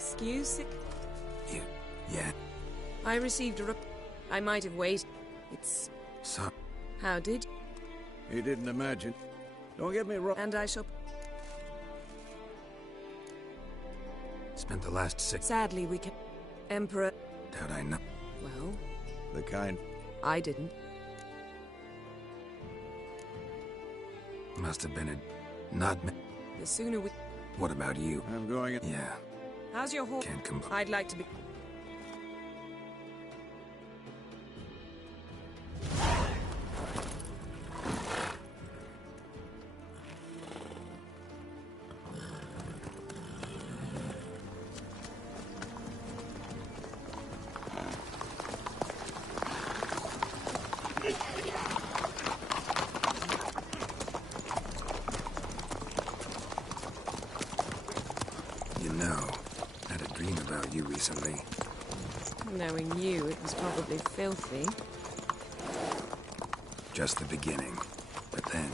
Excuse? Yeah. I received a I might have waited. It's... So... How did... You didn't imagine. Don't get me wrong. And I shall... Spent the last 6... Sadly, we can... Emperor... Doubt I know. Well... The kind... I didn't. Must have been a... Not me. The sooner we... What about you? I'm going in... Yeah. How's your horse? Can't come... I'd like to be... You know, I had a dream about you recently. Knowing you, it was probably filthy. Just the beginning. But then...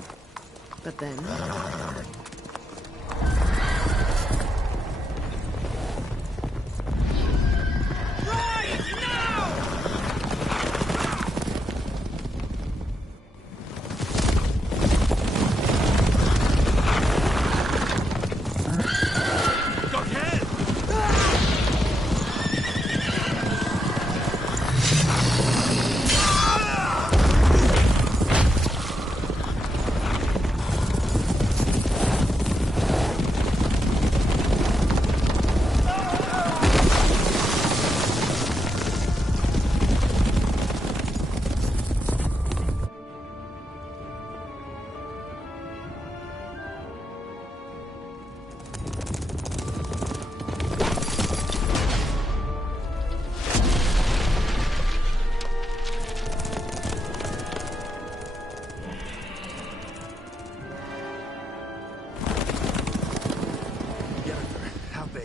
But then...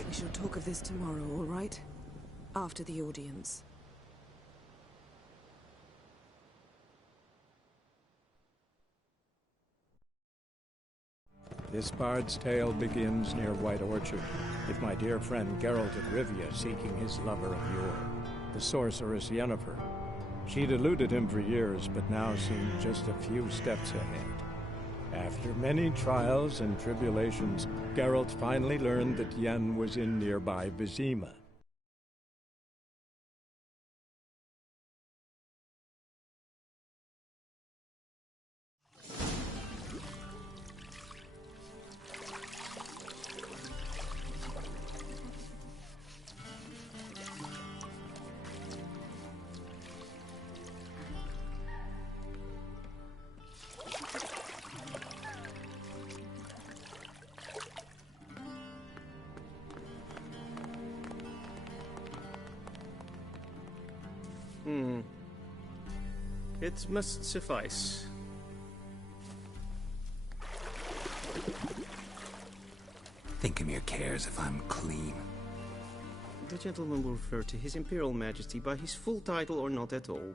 We shall talk of this tomorrow, all right? After the audience. This bard's tale begins near White Orchard, with my dear friend Geralt of Rivia seeking his lover of yore, the sorceress Yennefer. She'd eluded him for years, but now seemed just a few steps ahead. After many trials and tribulations, Geralt finally learned that Yen was in nearby Vizima. It must suffice. Thinkamere cares if I'm clean. The gentleman will refer to His Imperial Majesty by his full title or not at all.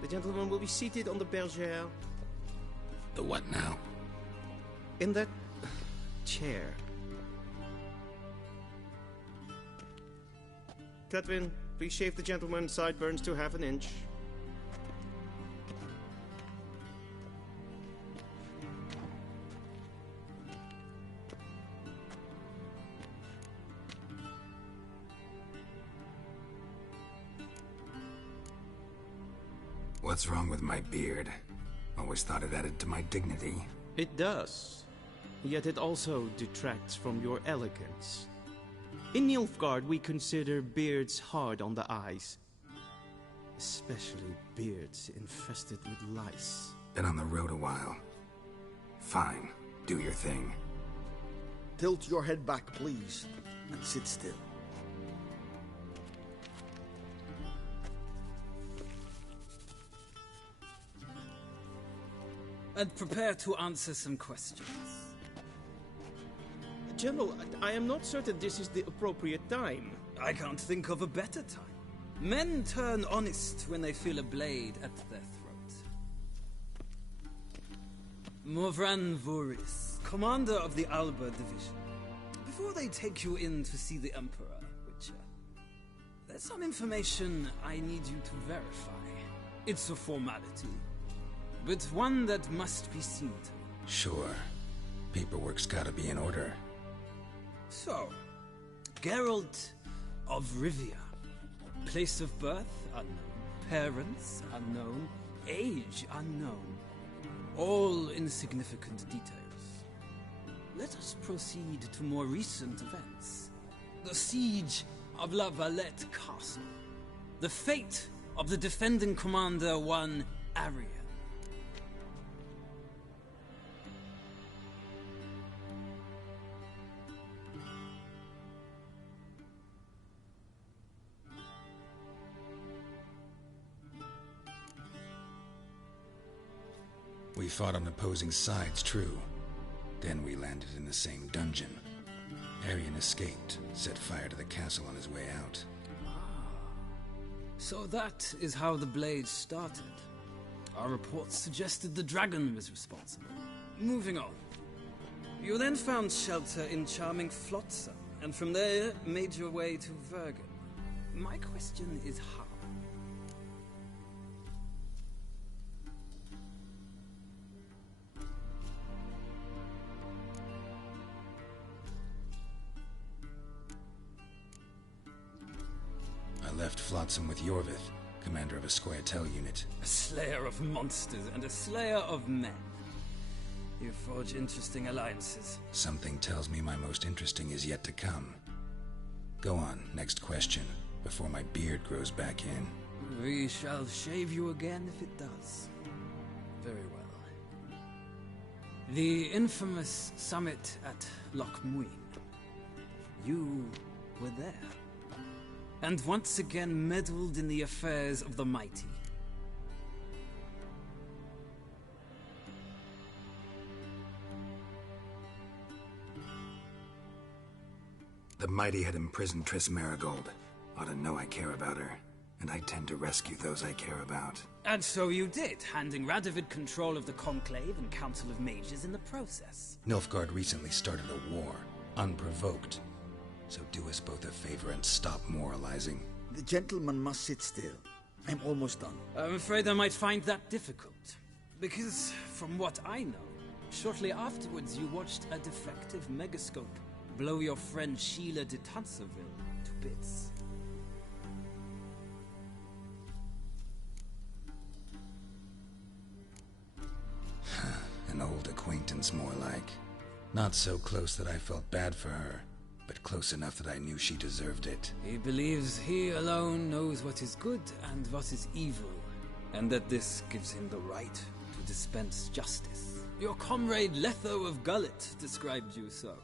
The gentleman will be seated on the bergère. The what now? In that... chair. Catwin, please shave the gentleman's sideburns to half an inch. What's wrong with my beard? Always thought it added to my dignity. It does. Yet it also detracts from your elegance. In Nilfgaard, we consider beards hard on the eyes. Especially beards infested with lice. Been on the road a while. Fine. Do your thing. Tilt your head back, please, and sit still. And prepare to answer some questions. General, I am not certain this is the appropriate time. I can't think of a better time. Men turn honest when they feel a blade at their throat. Morvran Vuris, commander of the Alba Division. before they take you in to see the Emperor, Witcher, there's some information I need you to verify. It's a formality, but one that must be seen to. Sure. Paperwork's gotta be in order. So, Geralt of Rivia. Place of birth unknown. Parents unknown. Age unknown. All insignificant details. Let us proceed to more recent events. The siege of La Valette Castle. The fate of the defending commander, one Arian. We fought on opposing sides, true. Then we landed in the same dungeon. Arian escaped, set fire to the castle on his way out. So that is how the blade started. Our reports suggested the dragon was responsible. Moving on. You then found shelter in charming Flotsam, and from there made your way to Vergen. My question is how? I left Flotsam with Yorvith, commander of a Scoia'tael unit. A slayer of monsters and a slayer of men. You forge interesting alliances. Something tells me my most interesting is yet to come. Go on, next question, before my beard grows back in. We shall shave you again if it does. Very well. The infamous summit at Loch Muin. You were there. And once again meddled in the affairs of the mighty. The mighty had imprisoned Triss Marigold. Ought to know I care about her, and I tend to rescue those I care about. And so you did, handing Radovid control of the Conclave and Council of Mages in the process. Nilfgaard recently started a war, unprovoked. So do us both a favor and stop moralizing. The gentleman must sit still. I'm almost done. I'm afraid I might find that difficult. Because, from what I know, shortly afterwards you watched a defective megascope blow your friend Sheila de Tanserville to bits. An old acquaintance, more like. Not so close that I felt bad for her, but close enough that I knew she deserved it. He believes he alone knows what is good and what is evil, and that this gives him the right to dispense justice. Your comrade Letho of Gullet described you so.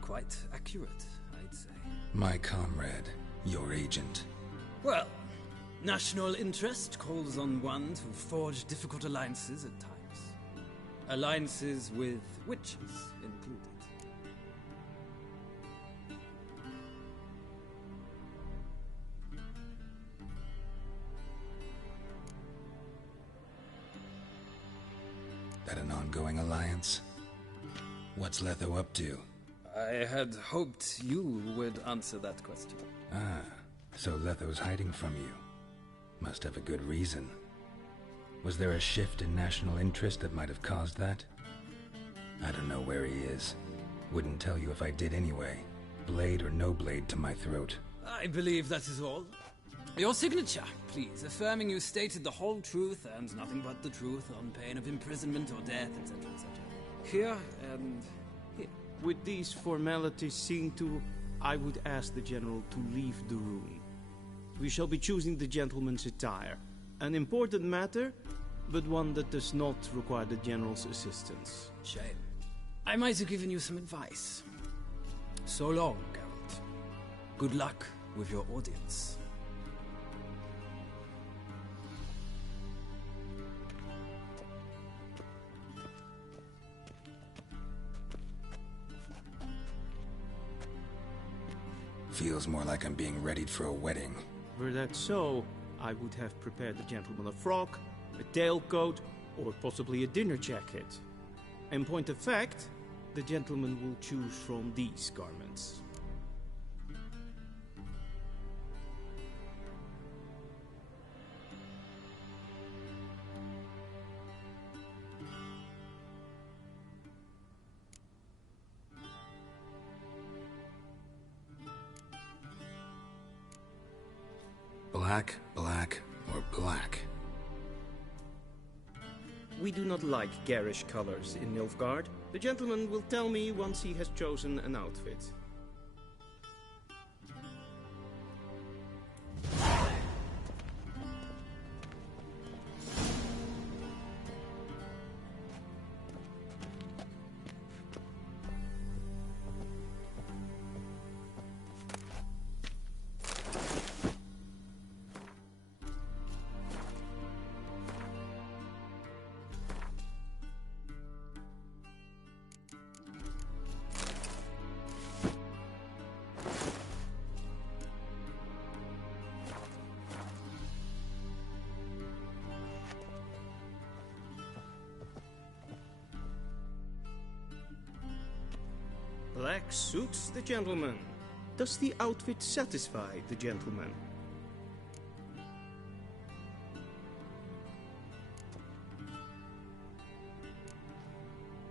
Quite accurate, I'd say. My comrade, your agent. Well, national interest calls on one to forge difficult alliances at times. Alliances with witches included. That an ongoing alliance? What's Letho up to? I had hoped you would answer that question. Ah, so Letho's hiding from you. Must have a good reason. Was there a shift in national interest that might have caused that? I don't know where he is. Wouldn't tell you if I did anyway. Blade or no blade to my throat. I believe that is all. Your signature, please, affirming you stated the whole truth and nothing but the truth on pain of imprisonment or death, etc., etc. Here and here. With these formalities seen to, I would ask the General to leave the room. We shall be choosing the gentleman's attire. An important matter, but one that does not require the General's assistance. Shame. I might have given you some advice. So long, Geralt. Good luck with your audience. Feels more like I'm being readied for a wedding. Were that so, I would have prepared the gentleman a frock, a tailcoat, or possibly a dinner jacket. In point of fact, the gentleman will choose from these garments. Black, black, or black? We do not like garish colors in Nilfgaard. The gentleman will tell me once he has chosen an outfit. Black suits the gentleman. Does the outfit satisfy the gentleman?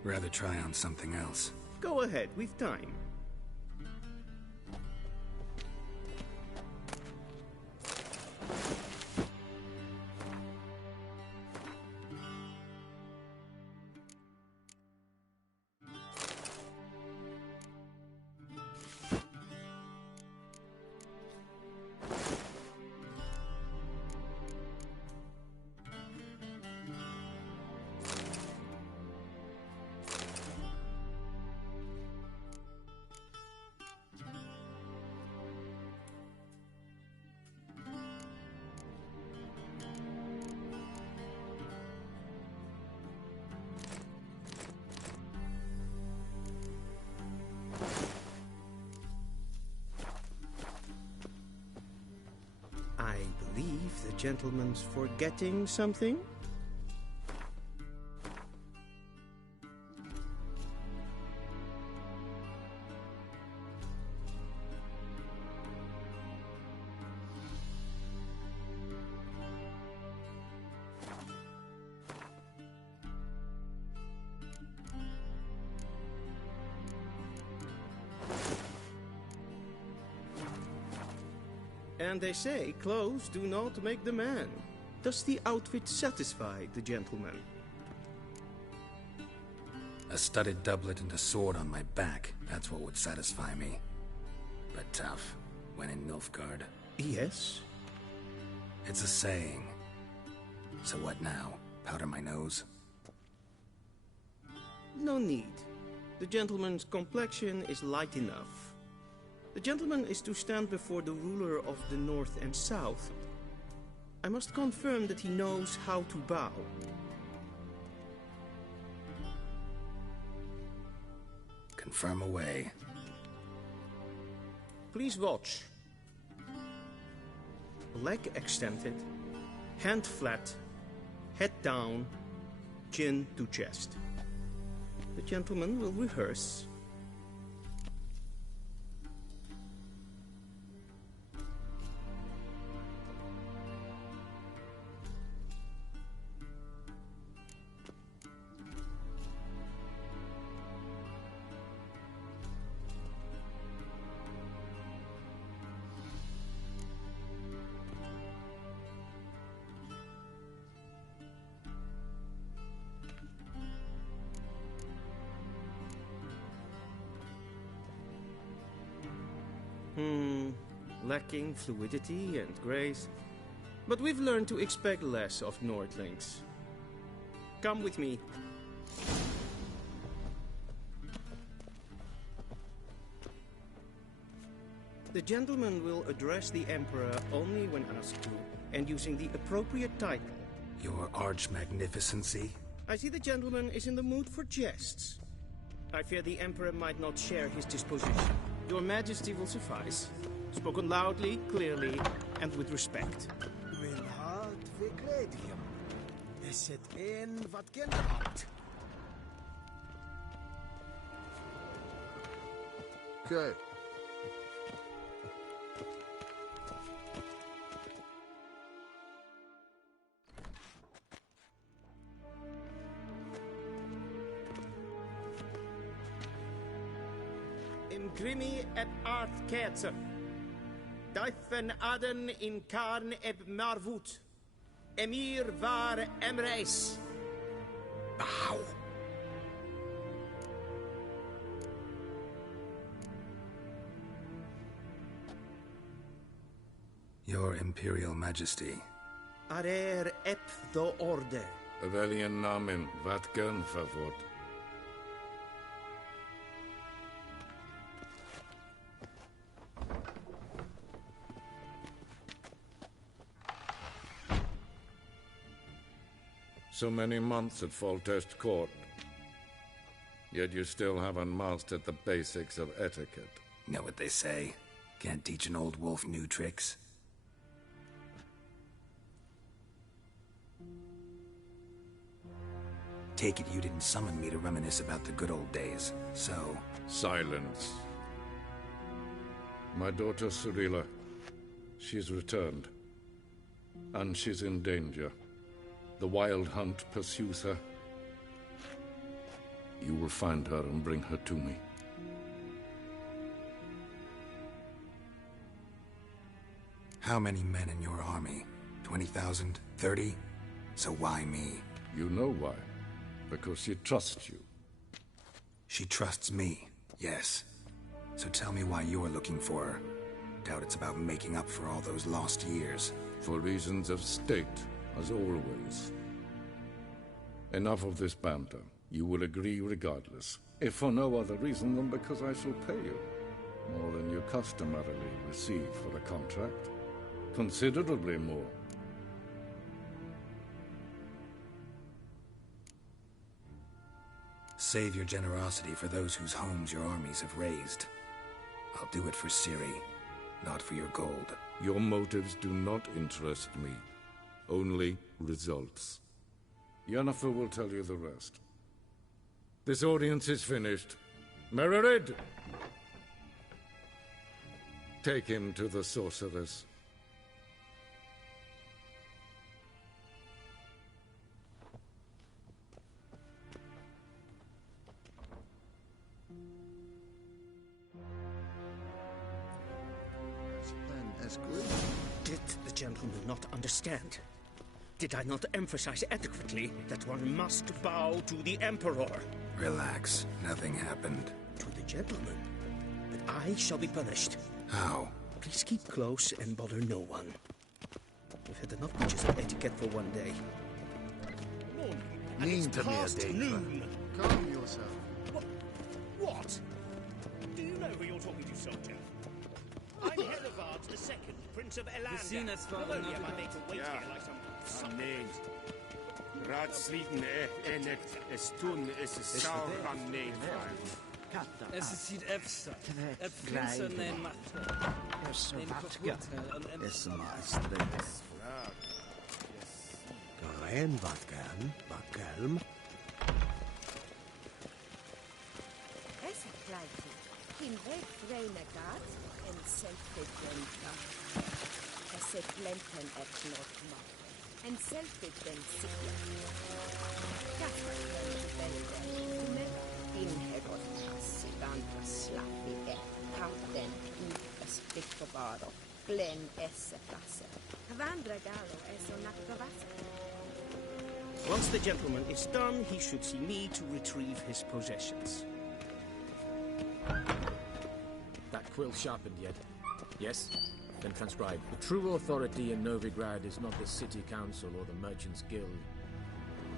Rather try on something else. Go ahead, we've time. I believe the gentleman's forgetting something. And they say clothes do not make the man. Does the outfit satisfy the gentleman? A studded doublet and a sword on my back, that's what would satisfy me. But tough, when in Nilfgaard. Yes. It's a saying. So what now? Powder my nose? No need. The gentleman's complexion is light enough. The gentleman is to stand before the ruler of the North and South. I must confirm that he knows how to bow. Confirm away. Please watch. Leg extended, hand flat, head down, chin to chest. The gentleman will rehearse. Lacking fluidity and grace. But we've learned to expect less of Nordlings. Come with me. The gentleman will address the Emperor only when asked to, and using the appropriate title. Your Arch-Magnificency? I see the gentleman is in the mood for jests. I fear the Emperor might not share his disposition. Your Majesty will suffice. Spoken loudly, clearly, and with respect. Will halt Vigladium. Is it in what can out? Okay. Imgrimi eb art kerzer. Daifen aden in karn eb marvut. Emir var emreis. Bow. Your Imperial Majesty. Arer ep do orde. Welchen Namen? Wat gern favor? So many months at Foltest Court. Yet you still haven't mastered the basics of etiquette. Know what they say? Can't teach an old wolf new tricks. Take it you didn't summon me to reminisce about the good old days, so... Silence. My daughter Cyrilla, she's returned. And she's in danger. The Wild Hunt pursues her. You will find her and bring her to me. How many men in your army? 20,000? 30? So why me? You know why. Because she trusts you. She trusts me, yes. So tell me why you're looking for her. Doubt it's about making up for all those lost years. For reasons of state, as always. Enough of this banter. You will agree regardless. If for no other reason than because I shall pay you. More than you customarily receive for a contract. Considerably more. Save your generosity for those whose homes your armies have razed. I'll do it for Ciri, not for your gold. Your motives do not interest me. Only results. Yennefer will tell you the rest. This audience is finished. Mererid! Take him to the sorceress. Did the gentleman not understand? Did I not emphasize adequately that one must bow to the Emperor? Relax. Nothing happened. To the gentleman. But I shall be punished. How? Please keep close and bother no one. We've had enough breaches of etiquette for one day. And it's past noon. Calm yourself. What? Do you know who you're talking to, soldier? I'm Helivard II, Prince of Elander. scene has fallen Hello, out am of I made to wait here like some... Nee. Raadsliden enigt es tun is sauer aan nee. Es sieht efsa. Et prinsen en matte. En kokutel en Es maestreis. Gerein wat gelm. Essa pleite. In weg vreine gaat en self-defensa. Esse plenten et notma. En self-defensa. Kaffa plenten in hegot passiganta slappi et kampen es piccobaro. Glen esse klasse. Vandra galo es onakrovasa. Once the gentleman is done, he should see me to retrieve his possessions. That quill sharpened yet? Yes? Then transcribe. The true authority in Novigrad is not the city council or the merchants' guild,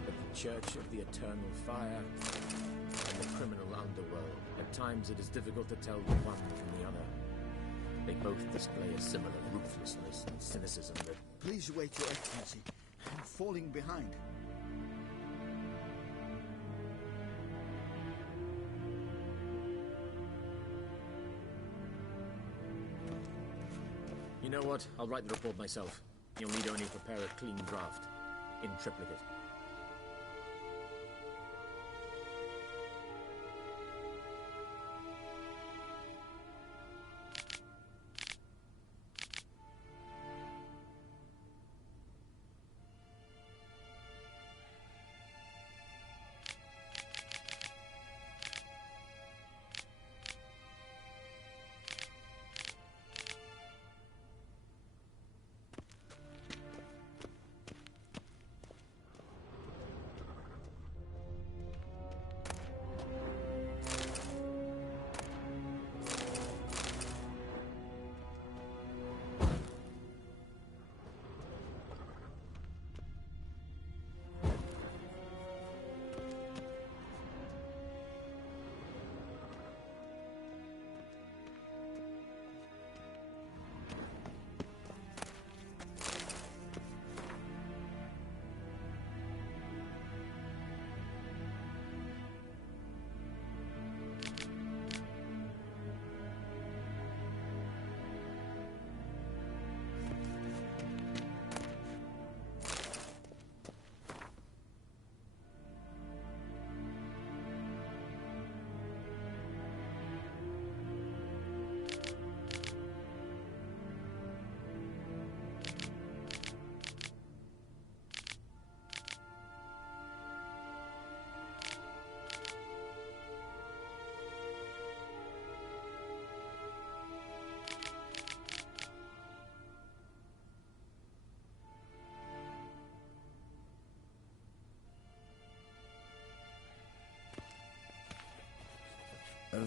but the Church of the Eternal Fire and the criminal underworld. At times it is difficult to tell the one from the other. They both display a similar ruthlessness and cynicism that... Please wait, Your Excellency. I'm falling behind. You know what? I'll write the report myself. You'll need only prepare a clean draft. In triplicate.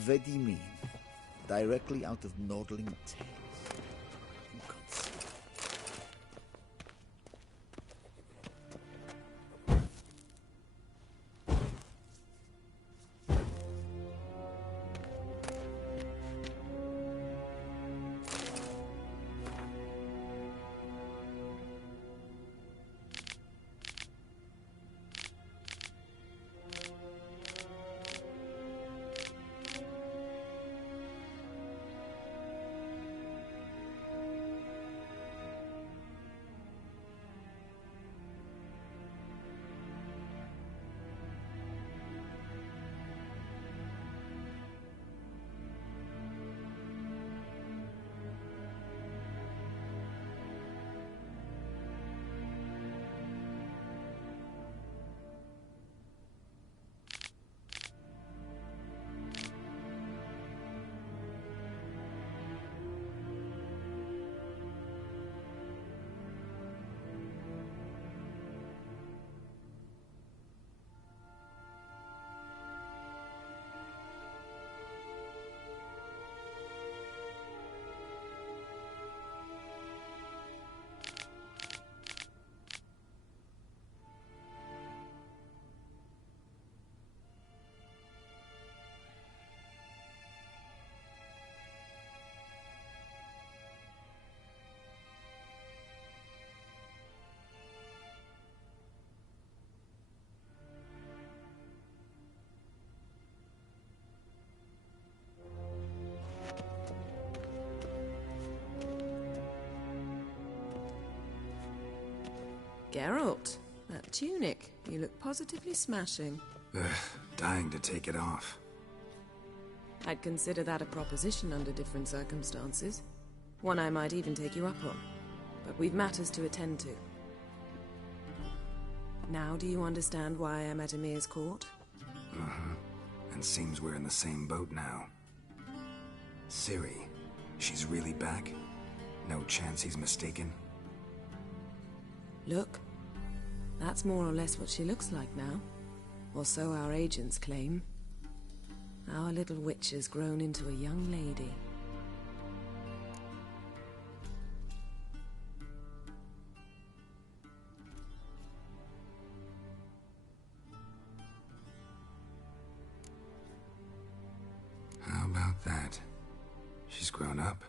Vedimin, directly out of Nordling Tales. You can't see. Geralt, that tunic. You look positively smashing. Ugh, dying to take it off. I'd consider that a proposition under different circumstances. One I might even take you up on. But we've matters to attend to. Now do you understand why I'm at Emir's court? Uh-huh. And seems we're in the same boat now. Ciri, she's really back? No chance he's mistaken? Look, that's more or less what she looks like now. Or so our agents claim. Our little witch has grown into a young lady. How about that? She's grown up?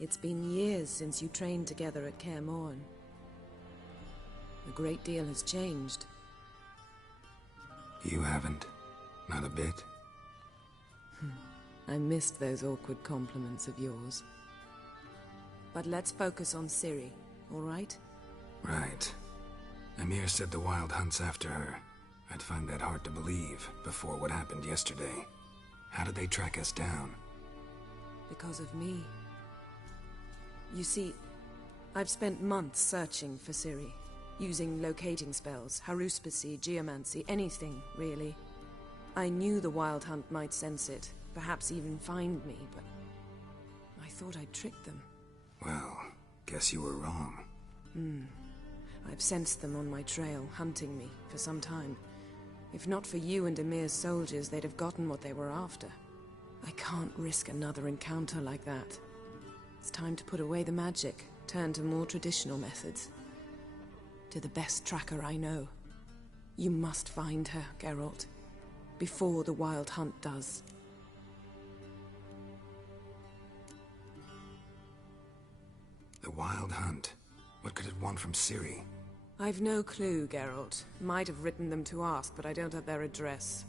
It's been years since you trained together at Kaer Morhen. A great deal has changed. You haven't. Not a bit. I missed those awkward compliments of yours. But let's focus on Ciri, all right? Right. Emir said the Wild Hunt's after her. I'd find that hard to believe before what happened yesterday. How did they track us down? Because of me. You see, I've spent months searching for Ciri. Using locating spells, haruspicy, geomancy, anything, really. I knew the Wild Hunt might sense it, perhaps even find me, but I thought I'd tricked them. Well, guess you were wrong. I've sensed them on my trail, hunting me, for some time. If not for you and Emir's soldiers, they'd have gotten what they were after. I can't risk another encounter like that. It's time to put away the magic, turn to more traditional methods. To the best tracker I know. You must find her, Geralt. Before the Wild Hunt does. The Wild Hunt? What could it want from Ciri? I've no clue, Geralt. Might have written them to ask, but I don't have their address.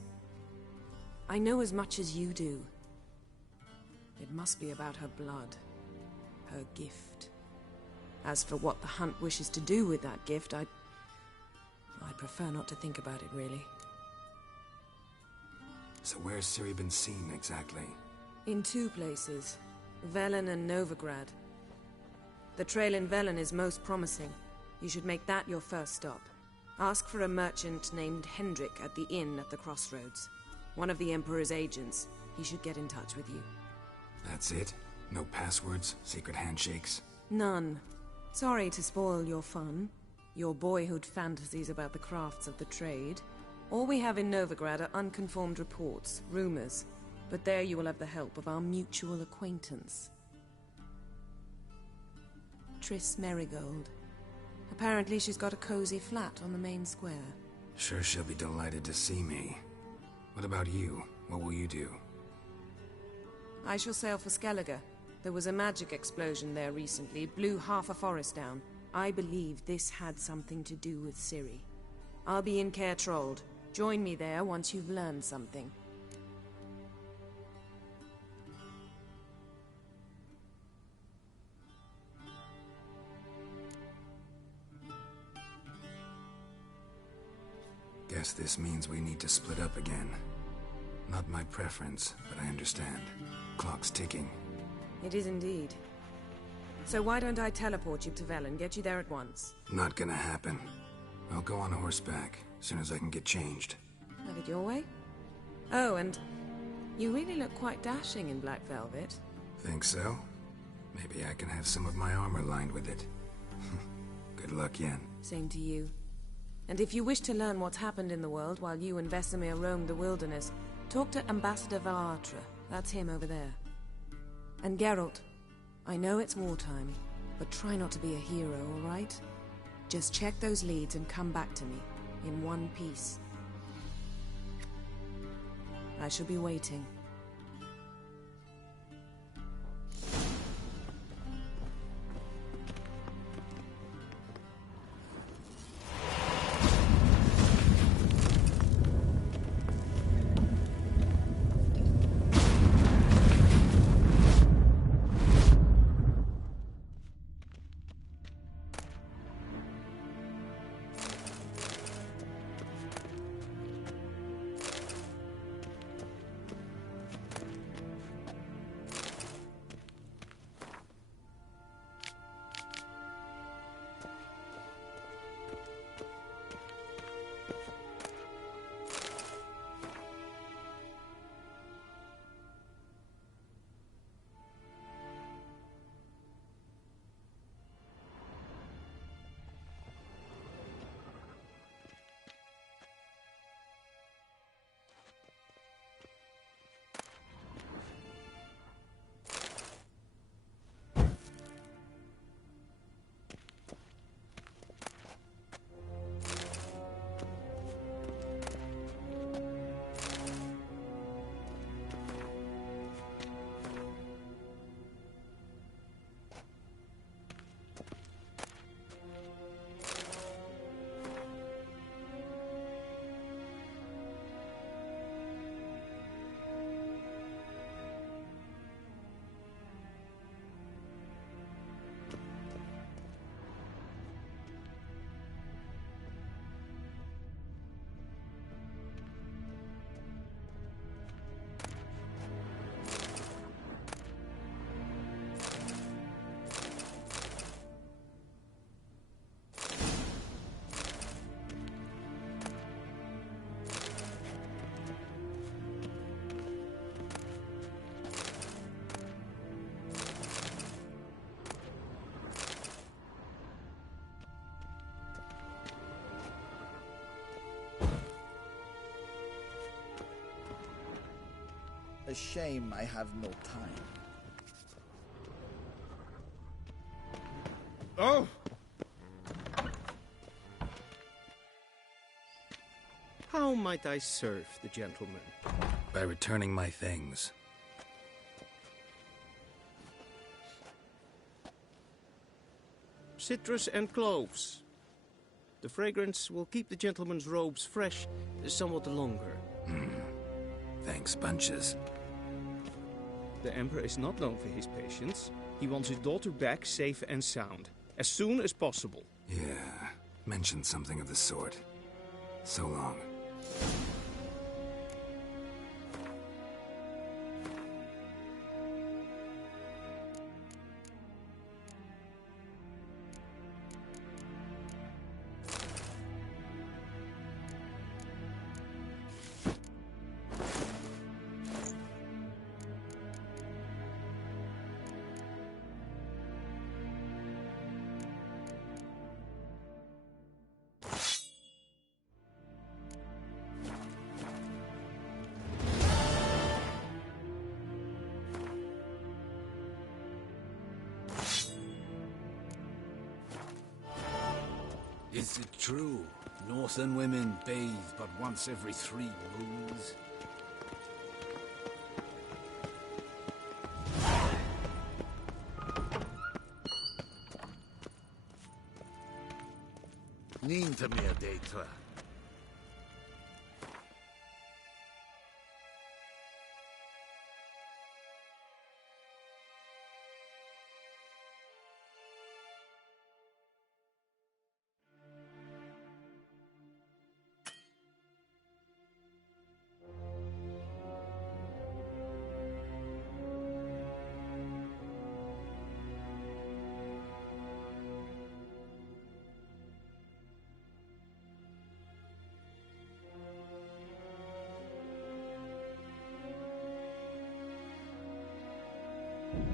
I know as much as you do. It must be about her blood. Her gift. As for what the Hunt wishes to do with that gift, I'd prefer not to think about it, really. So where's Ciri been seen, exactly? In two places. Velen and Novigrad. The trail in Velen is most promising. You should make that your first stop. Ask for a merchant named Hendrik at the inn at the crossroads. One of the Emperor's agents. He should get in touch with you. That's it? No passwords? Secret handshakes? None. Sorry to spoil your fun. Your boyhood fantasies about the crafts of the trade. All we have in Novigrad are unconfirmed reports, rumors. But there you will have the help of our mutual acquaintance, Triss Merigold. Apparently she's got a cozy flat on the main square. Sure she'll be delighted to see me. What about you? What will you do? I shall sail for Skellige. There was a magic explosion there recently, blew half a forest down. I believe this had something to do with Ciri. I'll be in Caer Trold. Join me there once you've learned something. Guess this means we need to split up again. Not my preference, but I understand. Clock's ticking. It is indeed. So why don't I teleport you to Vel and get you there at once? Not gonna happen. I'll go on horseback, as soon as I can get changed. Have it your way? Oh, and you really look quite dashing in black velvet. Think so? Maybe I can have some of my armor lined with it. Good luck, Yen. Same to you. And if you wish to learn what's happened in the world while you and Vesemir roamed the wilderness, talk to Ambassador Varatra. That's him over there. And Geralt, I know it's wartime, but try not to be a hero, all right? Just check those leads and come back to me, in one piece. I shall be waiting. A shame I have no time. Oh! How might I serve the gentleman? By returning my things. Citrus and cloves. The fragrance will keep the gentleman's robes fresh somewhat longer. Thanks, bunches. The Emperor is not known for his patience. He wants his daughter back safe and sound, as soon as possible. Yeah, mentioned something of the sort. So long. Is it true? Northern women bathe but once every 3 moons? Nín to me a data.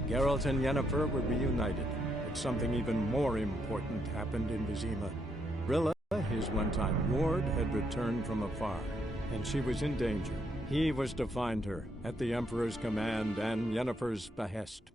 Geralt and Yennefer were reunited, but something even more important happened in Vizima. Rilla, his one-time ward, had returned from afar, and she was in danger. He was to find her, at the Emperor's command and Yennefer's behest.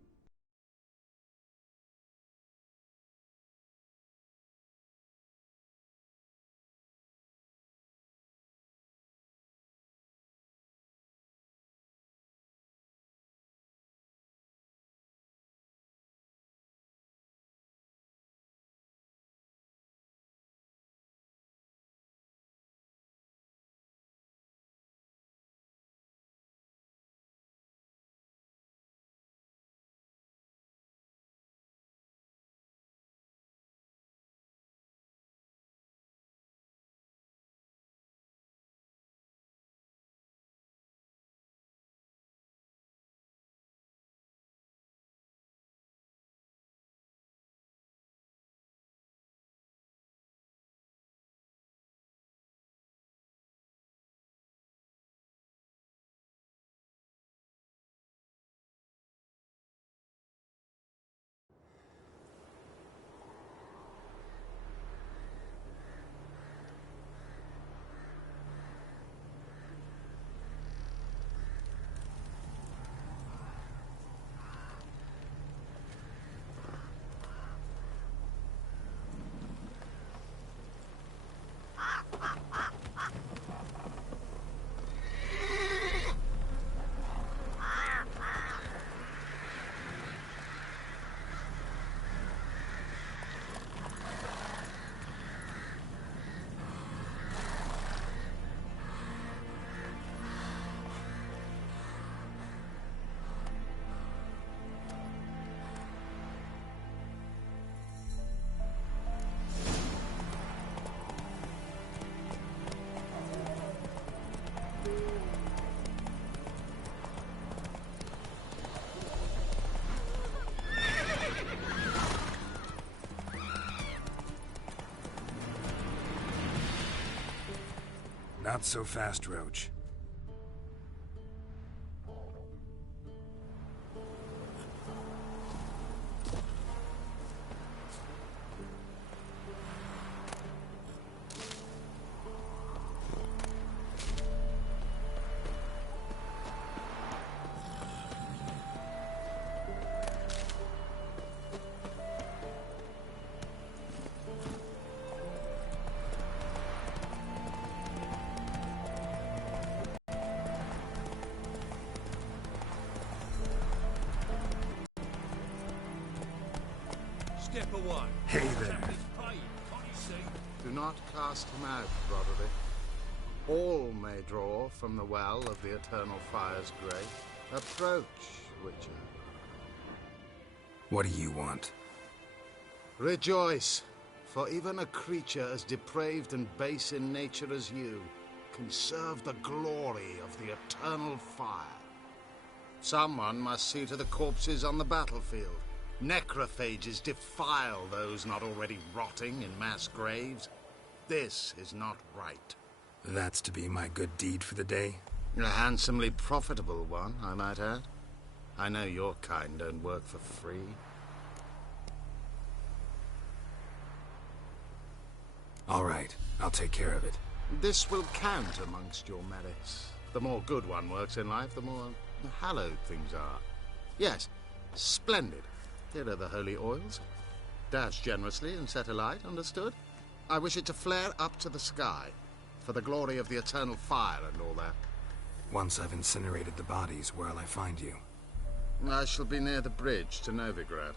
Not so fast, Roach. Step away. Hey there. Do not cast him out, Roderick. All may draw from the well of the Eternal Fire's grate. Approach, Witcher. What do you want? Rejoice, for even a creature as depraved and base in nature as you can serve the glory of the Eternal Fire. Someone must see to the corpses on the battlefield. Necrophages defile those not already rotting in mass graves. This is not right. That's to be my good deed for the day? A handsomely profitable one, I might add. I know your kind don't work for free. All right, I'll take care of it. This will count amongst your merits. The more good one works in life, the more hallowed things are. Yes, splendid. Here are the holy oils. Dash generously and set alight, understood? I wish it to flare up to the sky, for the glory of the eternal fire and all that. Once I've incinerated the bodies, where'll I find you? I shall be near the bridge to Novigrad.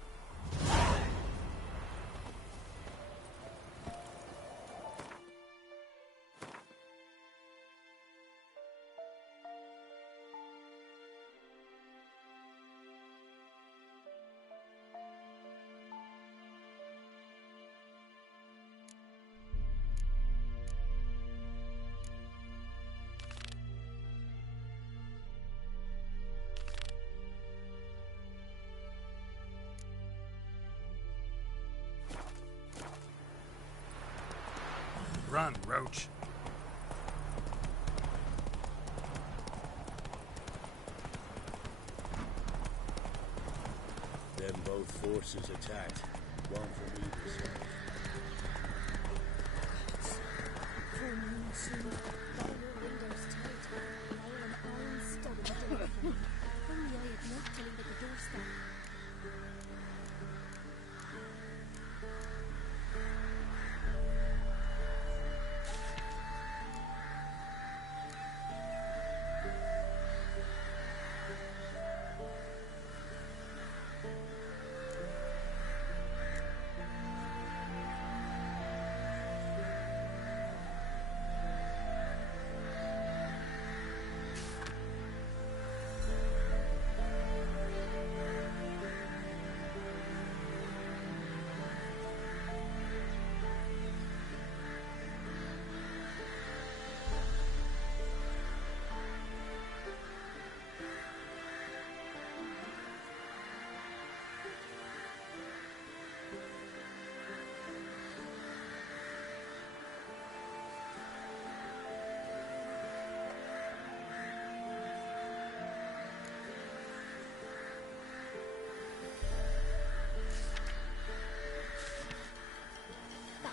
Run, Roach. Then both forces attacked, one from either side. Full moon soon. Better your windows tight. Now an iron stud in the door frame. Only I had not till at the doorstep.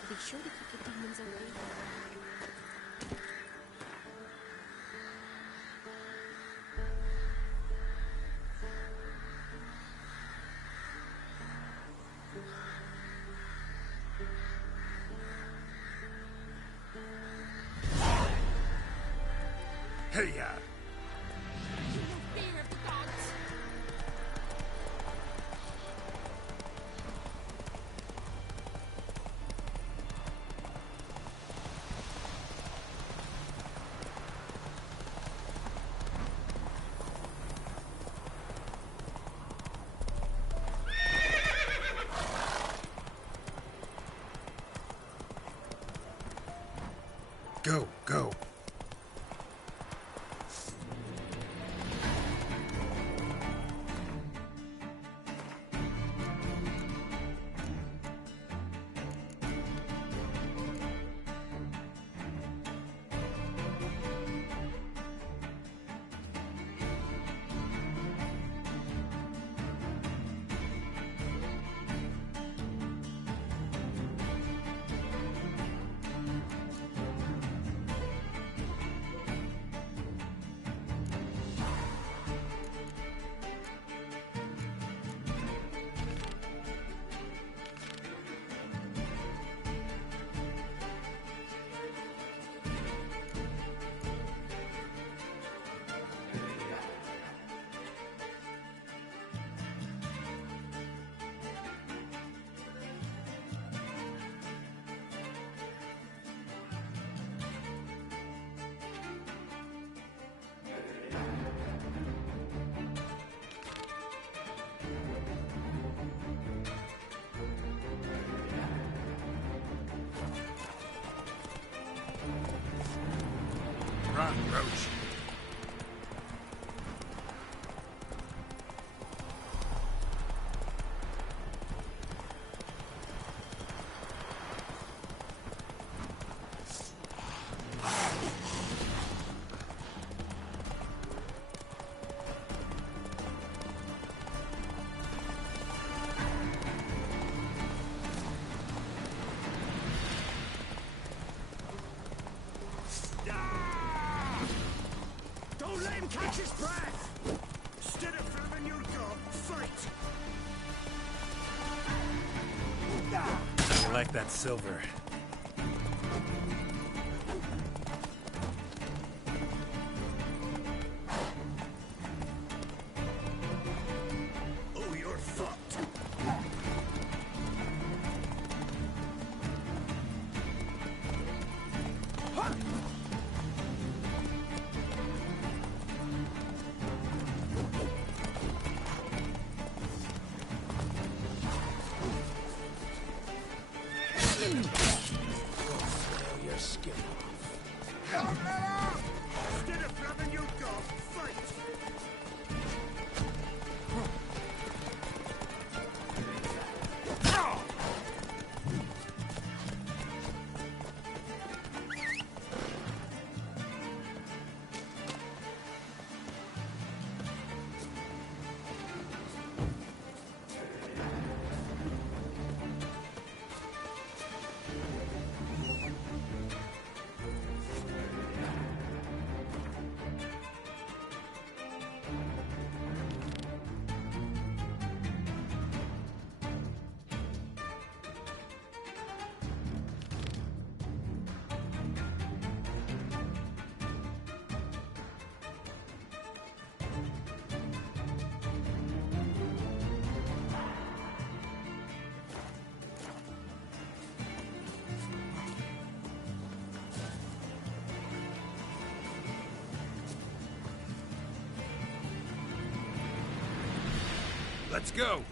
Be sure to keep the demons away. Hey, ya! You no fear of the gods. Go, go! Run, Roach. Don't let him catch his breath! Instead of filming your dog, fight! Collect that silver. Let's go!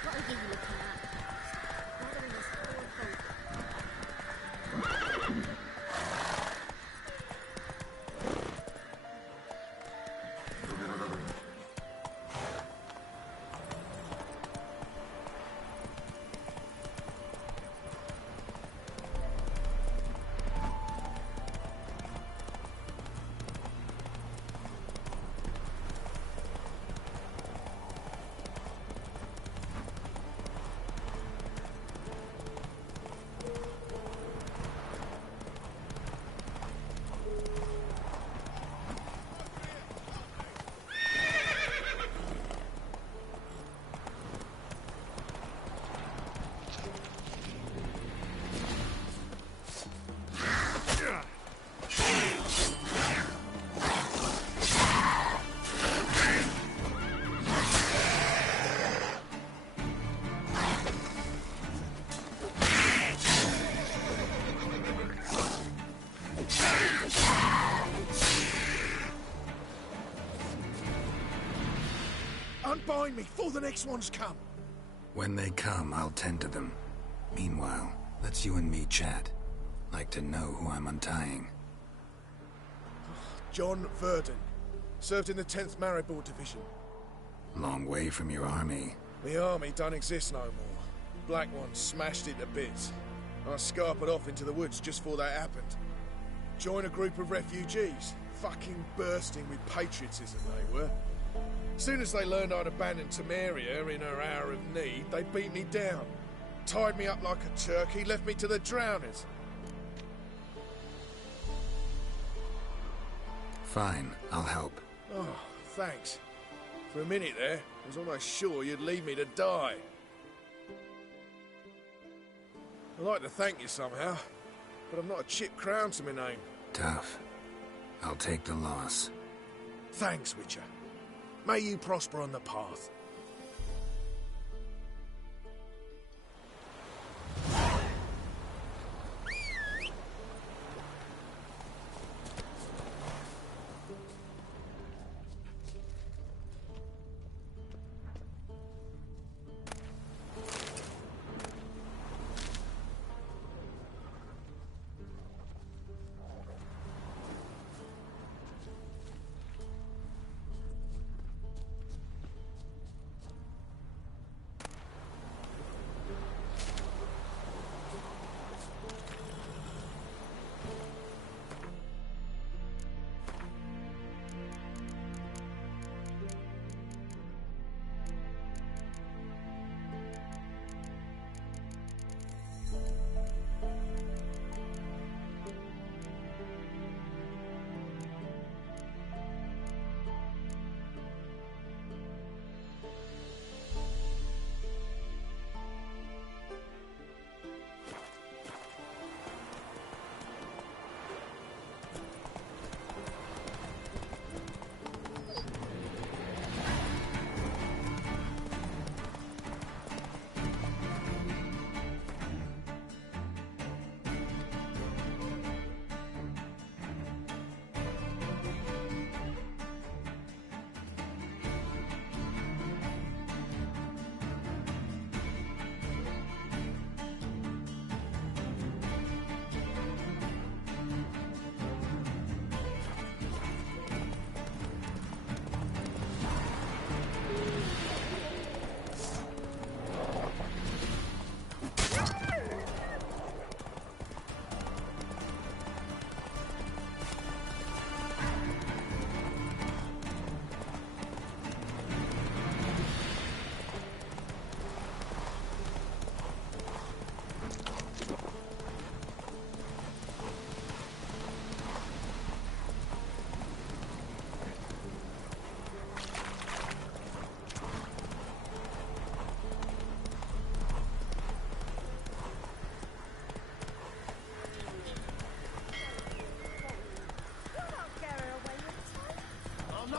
What are you looking at, Faust? Rather in this whole boat. Unbind me before the next ones come. When they come, I'll tend to them. Meanwhile, let's you and me chat. Like to know who I'm untying. John Verdon. Served in the 10th Maribor Division. Long way from your army. The army don't exist no more. Black Ones smashed it to bits. I scarpered off into the woods just before that happened. Joined a group of refugees. Fucking bursting with patriotism they were. Soon as they learned I'd abandoned Temeria in her hour of need, they beat me down. Tied me up like a turkey, left me to the drowners. Fine, I'll help. Oh, thanks. For a minute there, I was almost sure you'd leave me to die. I'd like to thank you somehow, but I've not a chip crown to my name. Tough. I'll take the loss. Thanks, Witcher. May you prosper on the path.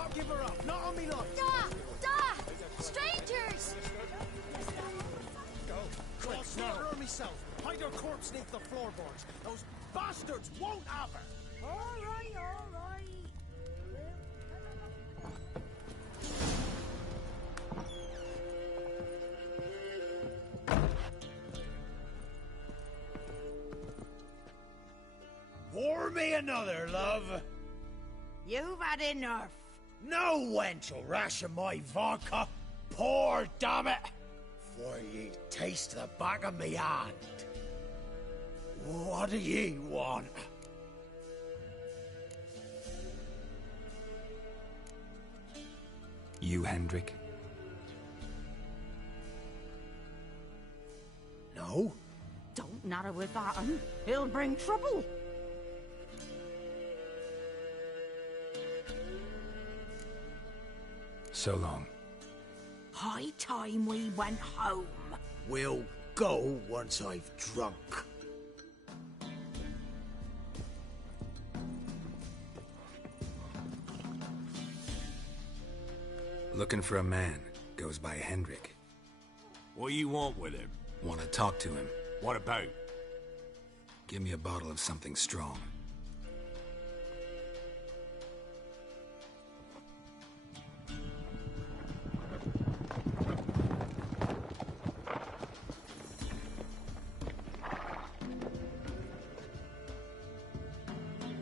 I'll give her up. Not on me life. Da! Strangers! Go. Quick, slaughter her myself. Hide her corpse neath the floorboards. Those bastards won't have her. All right, all right. Pour me another, love. You've had enough. No wench will ration my vodka. Pour, damn it. For ye taste the back of me hand. What do ye want? You, Hendrik? No? Don't natter with that un. He'll bring trouble. So long. High time we went home. We'll go once I've drunk. Looking for a man. Goes by Hendrik. What you want with him? Want to talk to him. What about? Give me a bottle of something strong.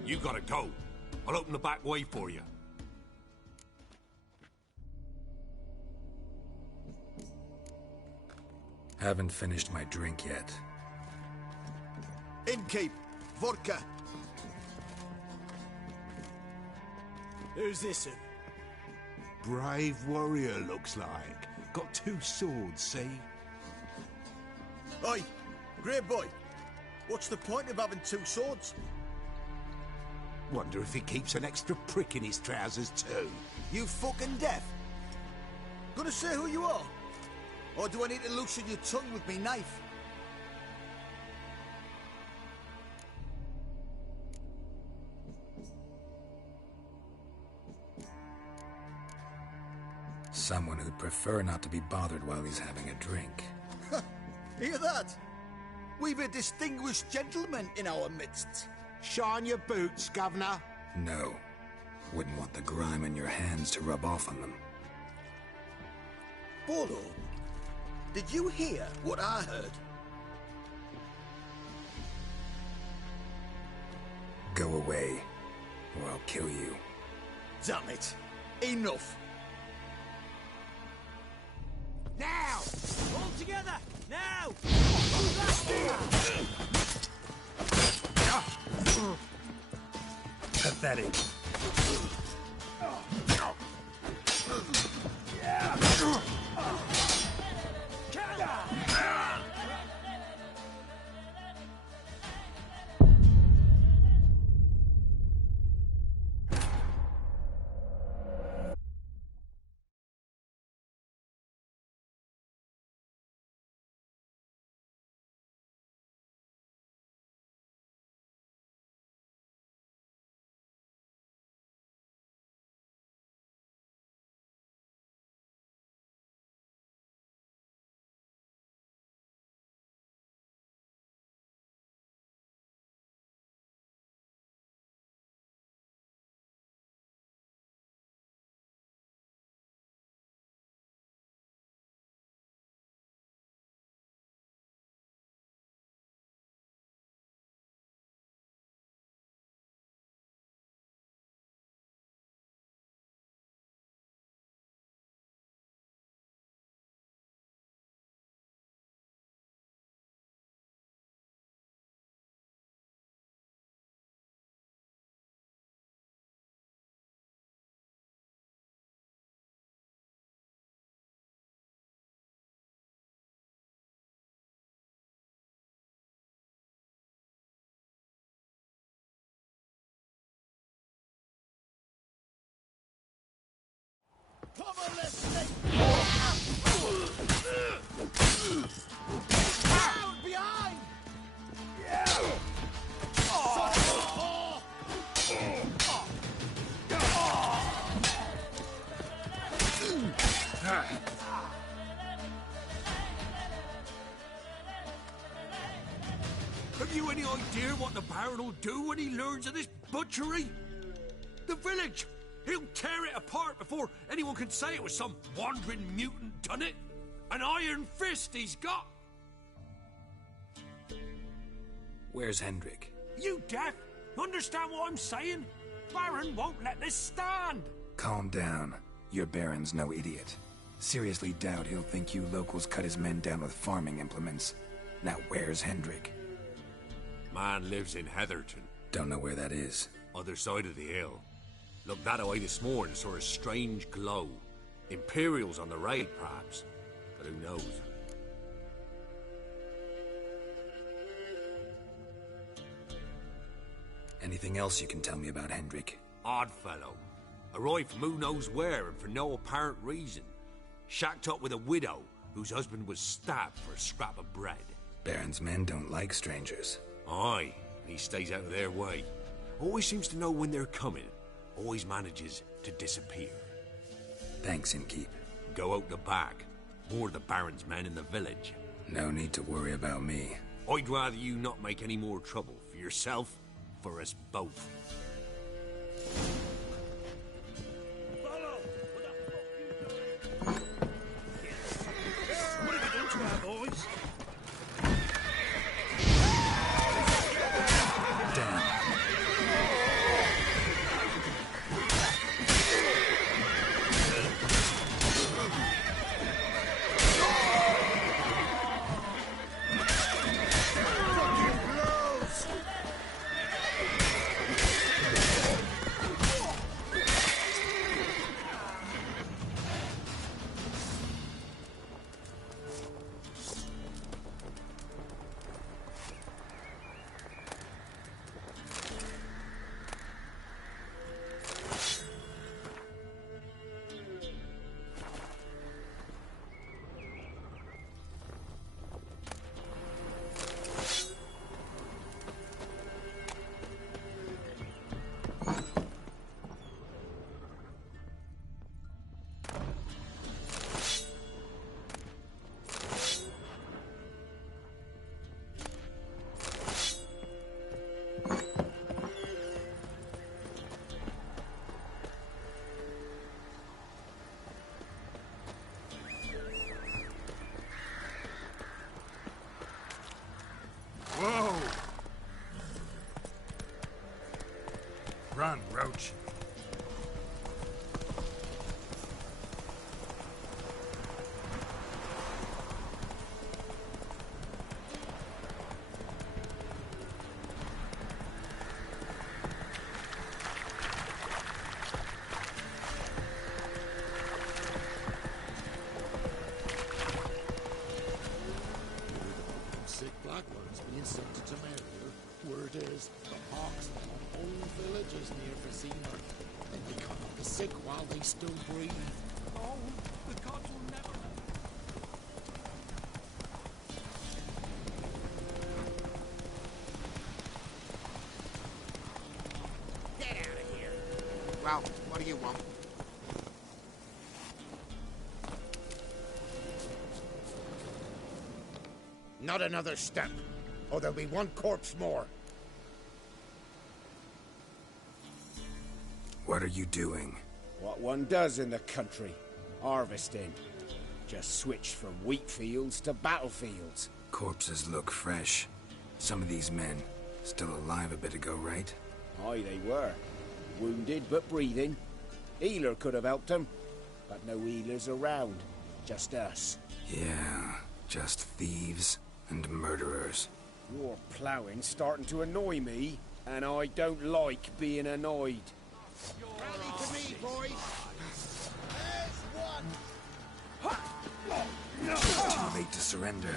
You gotta go. I'll open the back way for you. Haven't finished my drink yet. Innkeep, vodka. Who's this? Brave warrior, looks like. Got 2 swords, see? Oi, great boy. What's the point of having 2 swords? Wonder if he keeps an extra prick in his trousers too. You fucking deaf? Gonna say who you are? Or do I need to loosen your tongue with me knife? Someone who'd prefer not to be bothered while he's having a drink. Hear that? We've a distinguished gentleman in our midst. Shine your boots, Governor. No. Wouldn't want the grime on your hands to rub off on them. Bolo, did you hear what I heard? Go away, or I'll kill you. Damn it. Enough. Now! All together! Now! Pathetic. Down behind! idea what the Baron will do when he learns of this butchery? The village! He'll tear it apart before anyone can say it was some wandering mutant done it. An iron fist he's got! Where's Hendrik? You deaf? Understand what I'm saying? Baron won't let this stand! Calm down. Your Baron's no idiot. Seriously doubt he'll think you locals cut his men down with farming implements. Now where's Hendrik? Man lives in Heatherton. Don't know where that is. Other side of the hill. Looked that away this morning, saw a strange glow. Imperials on the raid, perhaps. But who knows? Anything else you can tell me about Hendrik? Odd fellow. Arrived from who knows where and for no apparent reason. Shacked up with a widow whose husband was stabbed for a scrap of bread. Baron's men don't like strangers. Aye, and he stays out of their way. Always seems to know when they're coming. Always manages to disappear. Thanks, Innkeep. Go out the back. More of the Baron's men in the village. No need to worry about me. I'd rather you not make any more trouble for yourself, for us both. Follow! What have you done to our boys? Whoa! Run, Roach. Sick black ones being sent to Temeria. Word is, the hawks and the whole village is near Vecina. And they cut up the sick while they still breathe. Oh, the gods will never... Get out of here! Well, what do you want? Not another step, or there'll be one corpse more. What are you doing? What one does in the country. Harvesting. Just switched from wheat fields to battlefields. Corpses look fresh. Some of these men still alive a bit ago, right? Aye, they were. Wounded but breathing. Healer could have helped them. But no healers around. Just us. Yeah, just thieves and murderers. Your ploughing's starting to annoy me, and I don't like being annoyed. Rally to me, boys! There's one! Too late to surrender.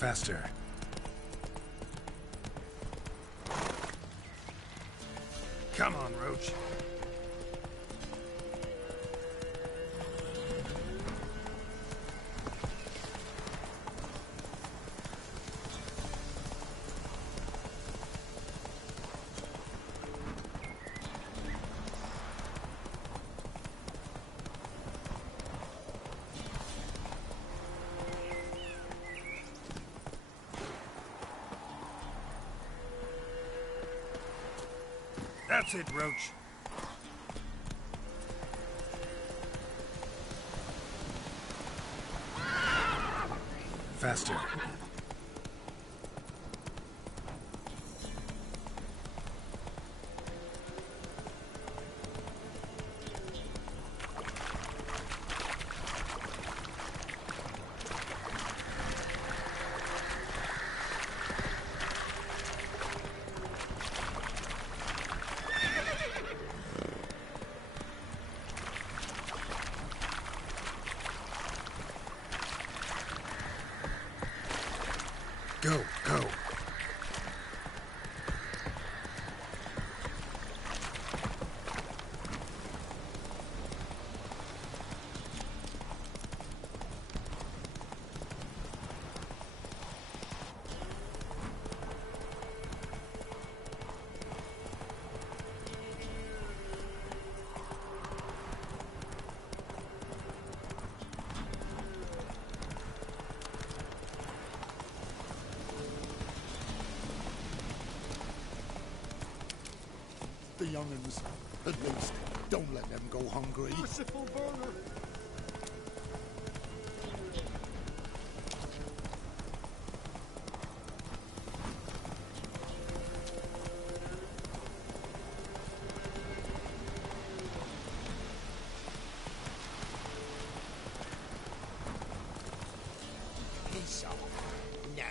Faster. Come on, Roach. That's it, Roach. Faster. Go, go. The young'uns. At least, don't let them go hungry. Merciful burner! Piss off. No.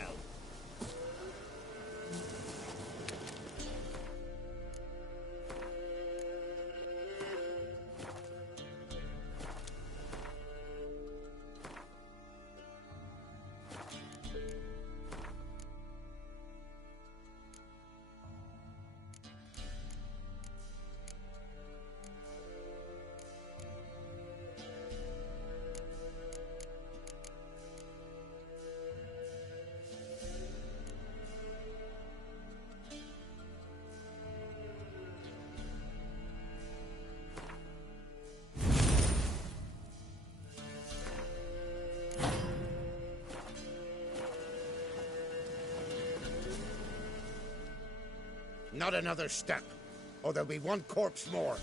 Not another step, or there'll be one corpse more.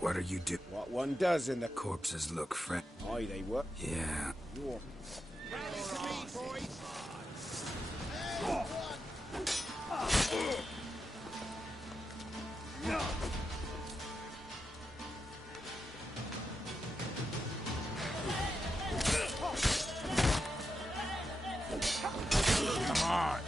What are you doing? What one does in the... Corpses look fresh. Aye, they were. Yeah. You're... Come on.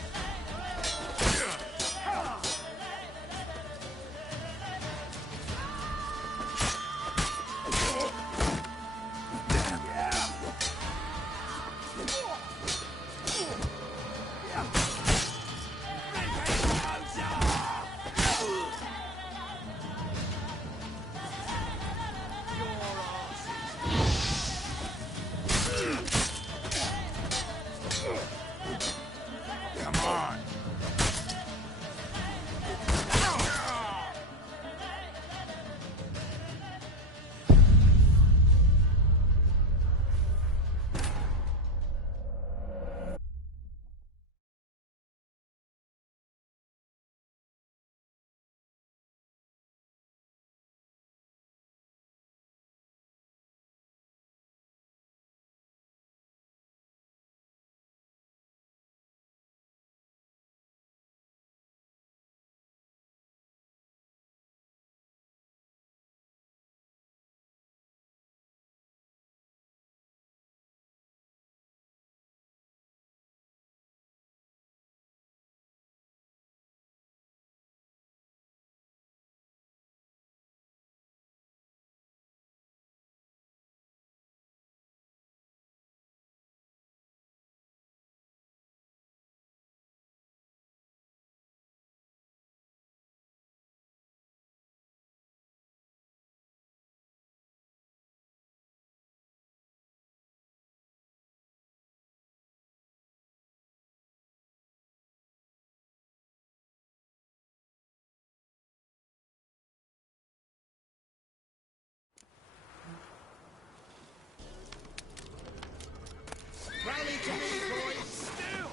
Rally to me, boys! Still!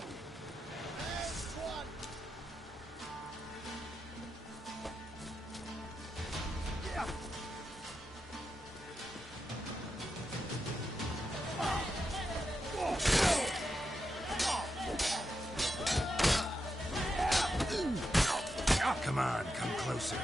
There's one! Yeah! Come on, come closer.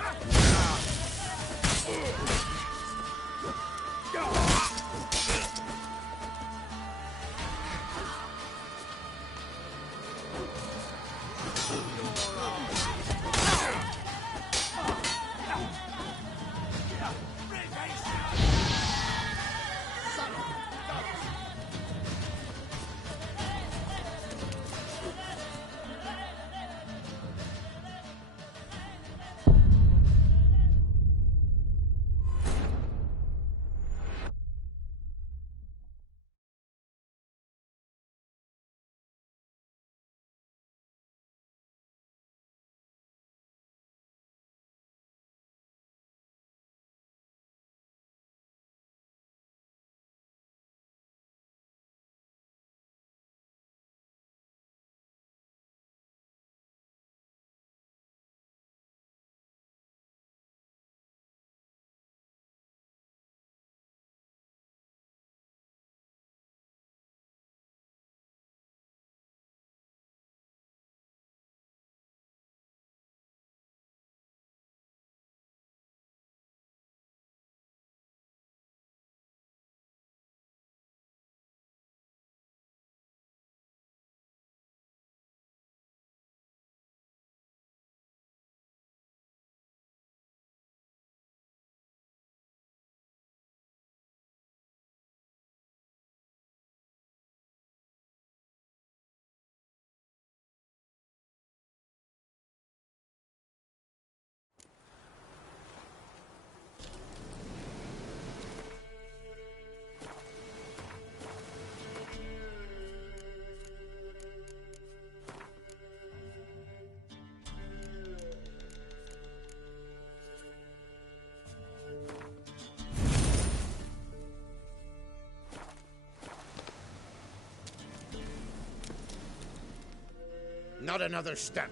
Not another step,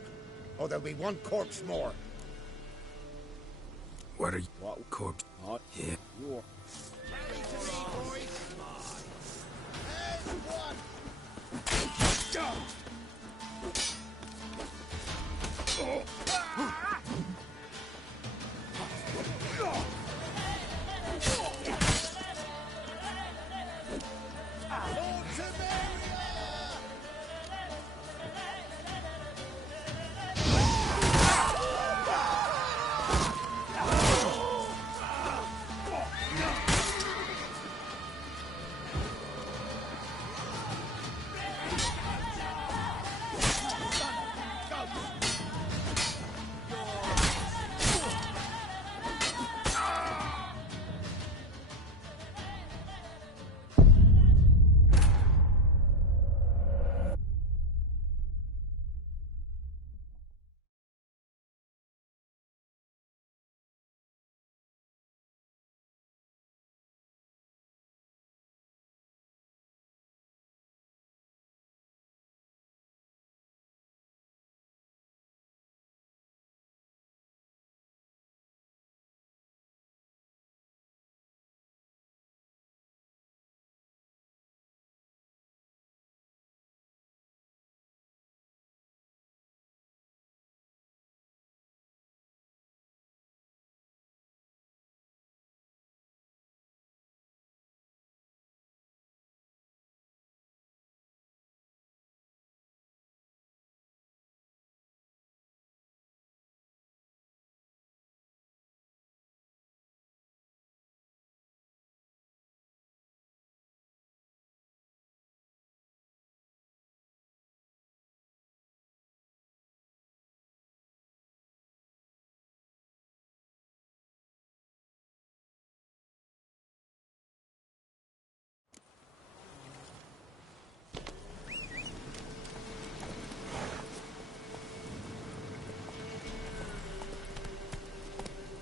or there'll be one corpse more. What are you? What corpse? What? Yeah. You're... Rally to me, boys! There's one!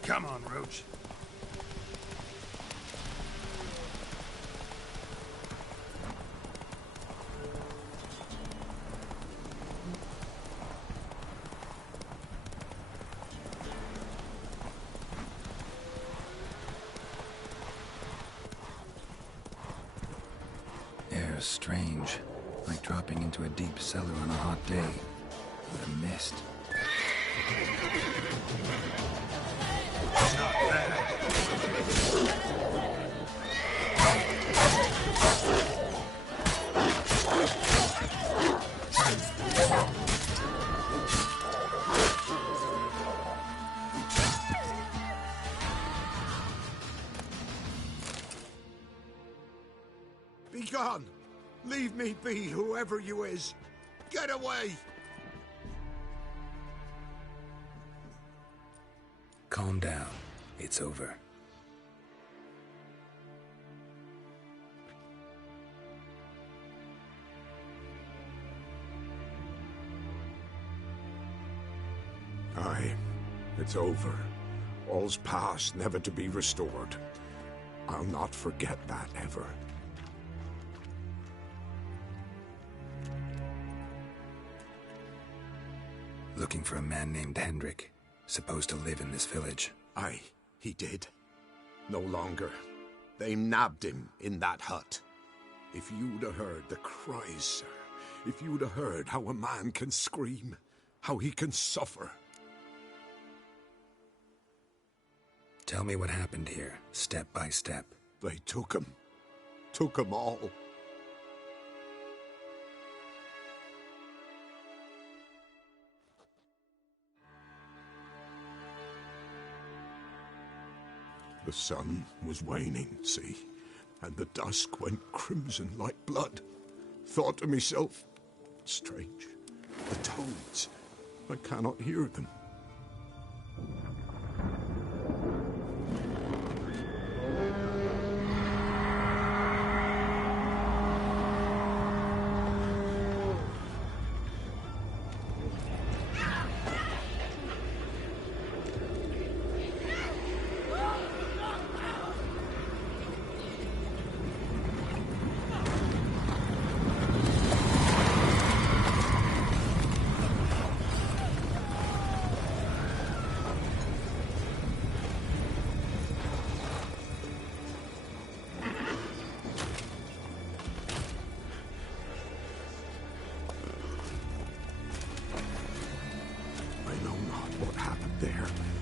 Come on, Roach. are strange, like dropping into a deep cellar on a hot day. With a mist. Be gone! Leave me be, whoever you is! Get away! Calm down. It's over. Aye, it's over. All's past, never to be restored. I'll not forget that ever. Looking for a man named Hendrik, supposed to live in this village. Aye, he did. No longer. They nabbed him in that hut. If you'd have heard the cries, sir, if you'd have heard how a man can scream, how he can suffer. Tell me what happened here, step by step. They took him. Took him all. The sun was waning, see, and the dusk went crimson like blood. Thought to myself, strange, the toads, I cannot hear them.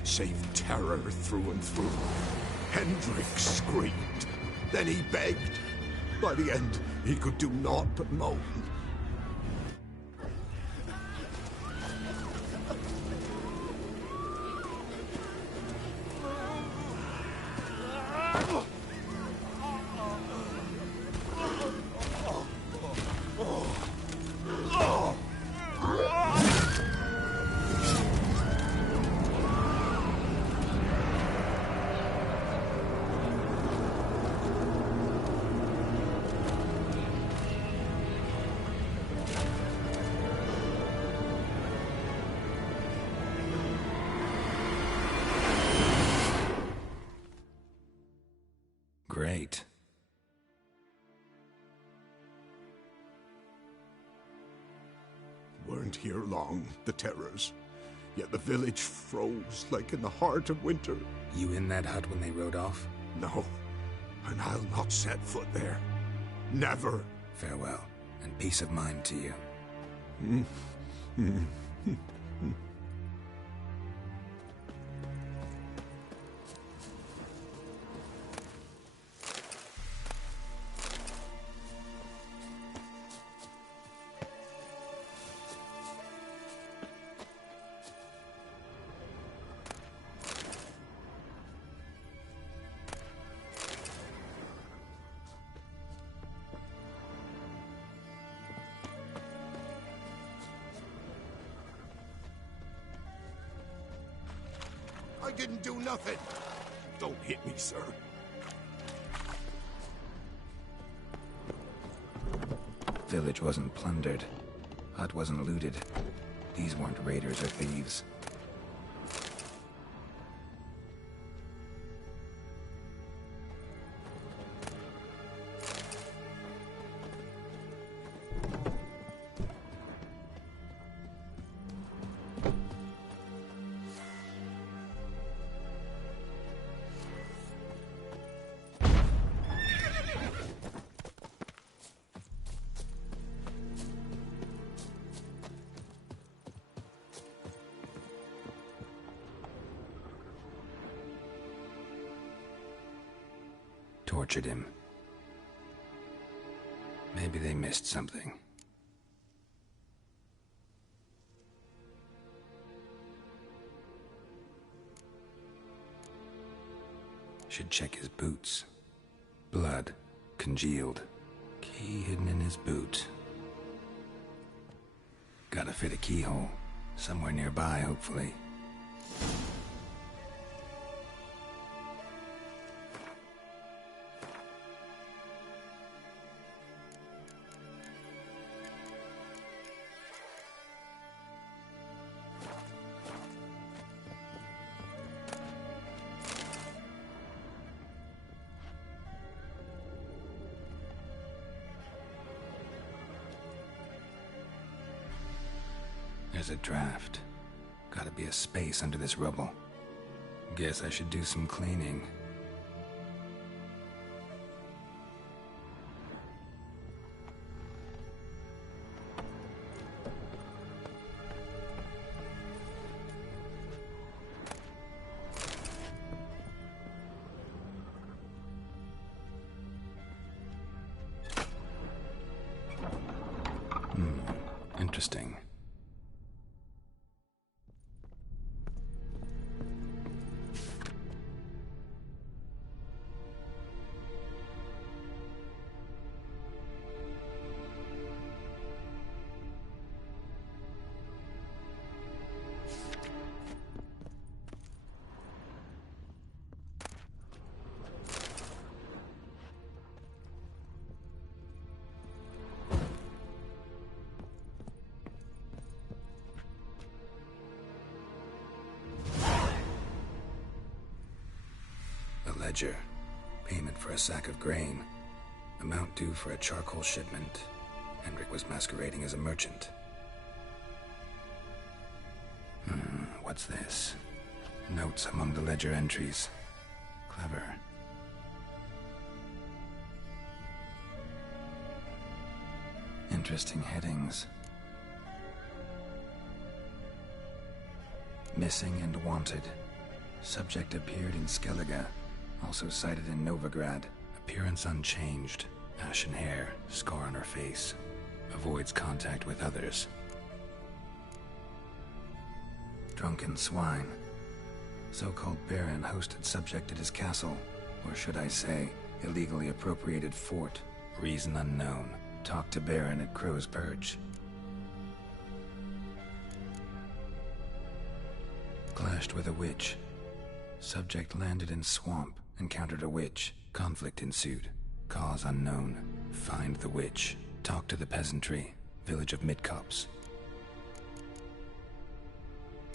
Save terror through and through. Hendrik screamed. Then he begged. By the end, he could do naught but moan. Great. Weren't here long, the terrors. Yet the village froze like in the heart of winter. You in that hut when they rode off? No, and I'll not set foot there. Never. Farewell, and peace of mind to you. I didn't do nothing. Don't hit me, sir. Village wasn't plundered. Hut wasn't looted. These weren't raiders or thieves. tortured him. Maybe they missed something. Should check his boots. Blood, congealed. Key hidden in his boot. Gotta fit a keyhole. Somewhere nearby, hopefully. There's a draft. Gotta be a space under this rubble. Guess I should do some cleaning. Interesting. Ledger. Payment for a sack of grain. Amount due for a charcoal shipment. Hendrik was masquerading as a merchant. What's this? Notes among the ledger entries. Clever. Interesting headings. Missing and wanted. Subject appeared in Skellige. Also cited in Novigrad. Appearance unchanged. Ashen hair, scar on her face. Avoids contact with others. Drunken swine. So-called baron hosted subject at his castle. Or should I say, illegally appropriated fort. Reason unknown. Talked to baron at Crow's Perch. Clashed with a witch. Subject landed in swamp. Encountered a witch. Conflict ensued. Cause unknown. Find the witch. Talk to the peasantry. Village of Midcopse.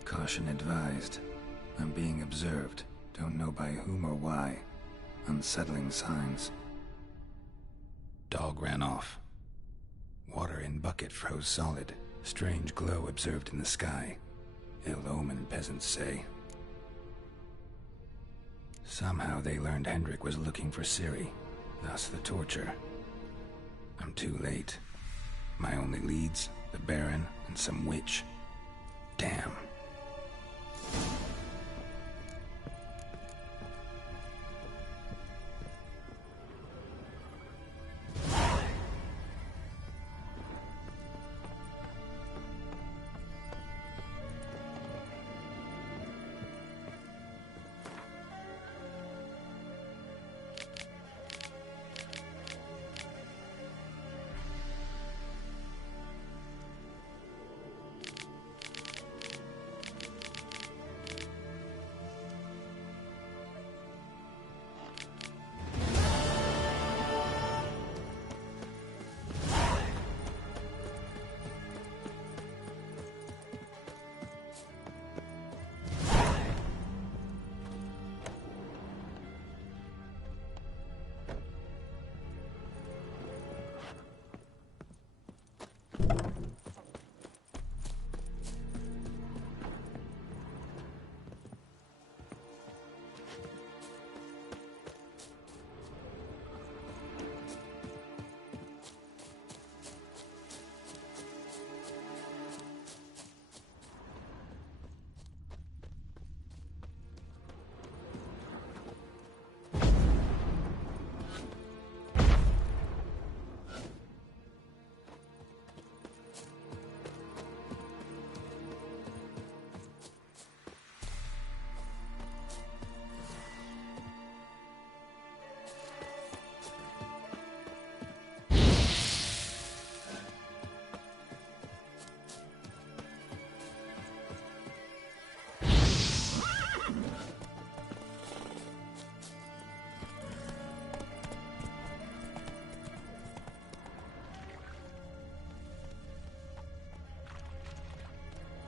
Caution advised. I'm being observed. Don't know by whom or why. Unsettling signs. Dog ran off. Water in bucket froze solid. Strange glow observed in the sky. Ill omen, peasants say. Somehow they learned Hendrik was looking for Ciri, thus the torture. I'm too late. My only leads, the Baron and some witch. Damn.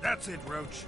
That's it, Roach.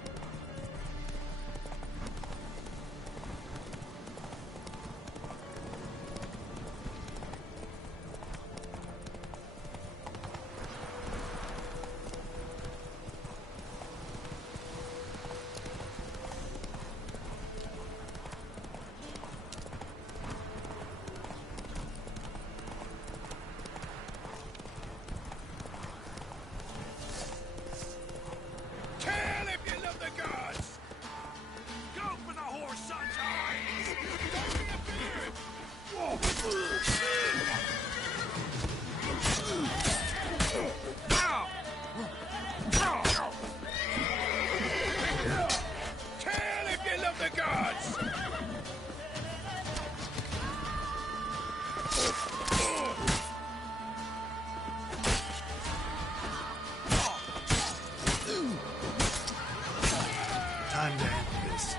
Time to end this.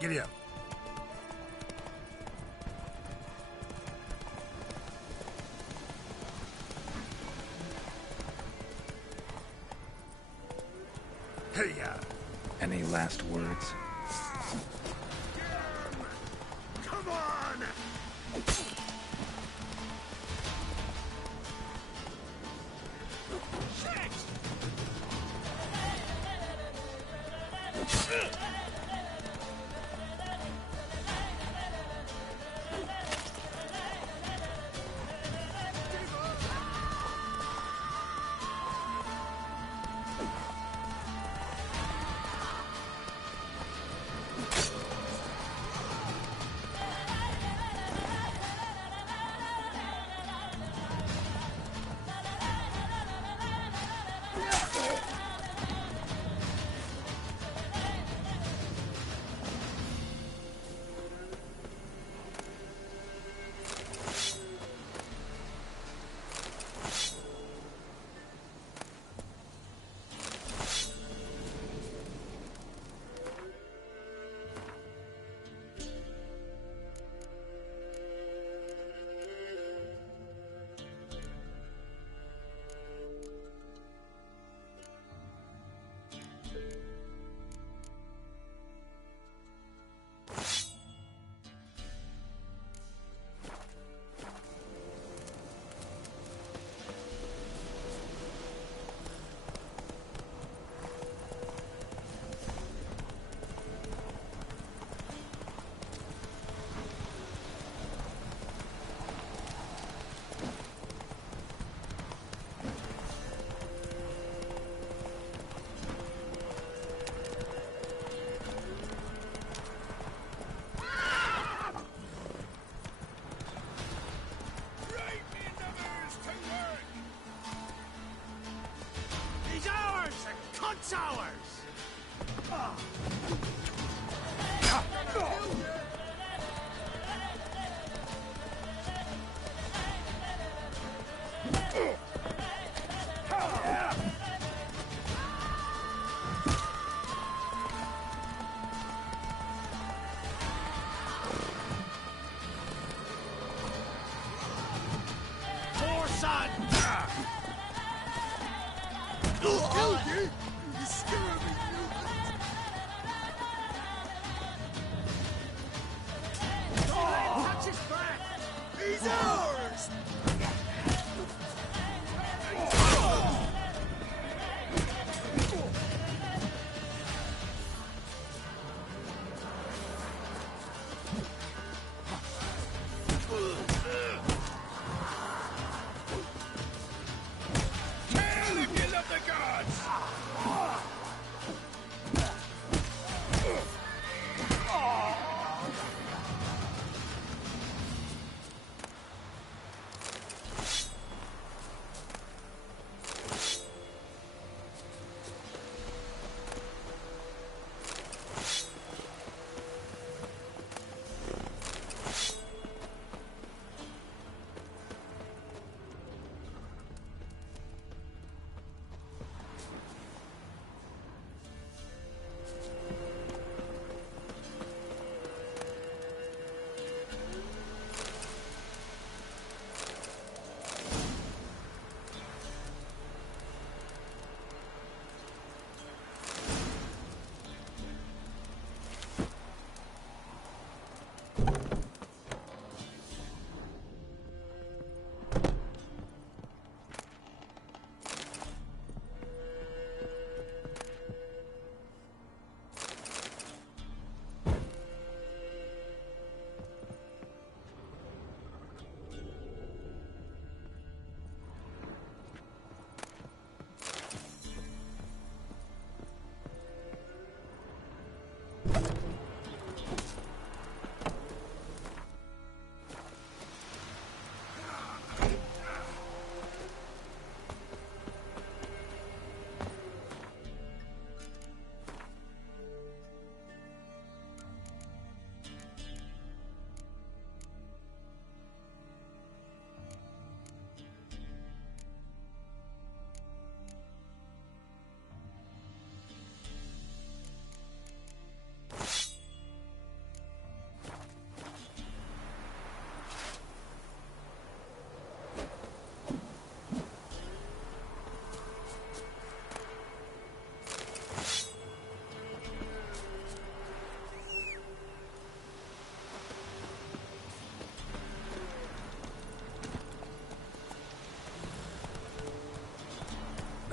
Giddy up. Hey-ya. Any last words? Come on!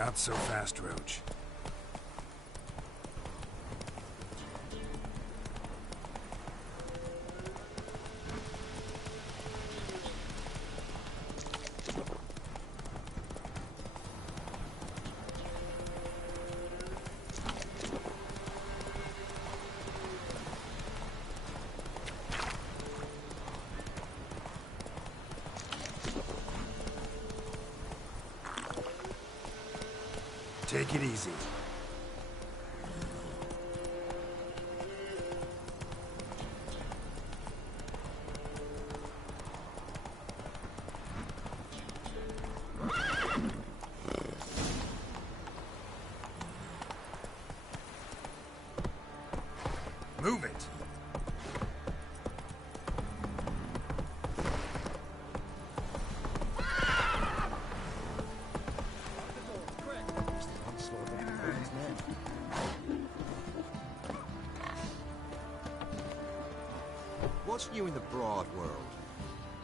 Not so fast, Roach. Take it easy. Move it. What's new in the broad world?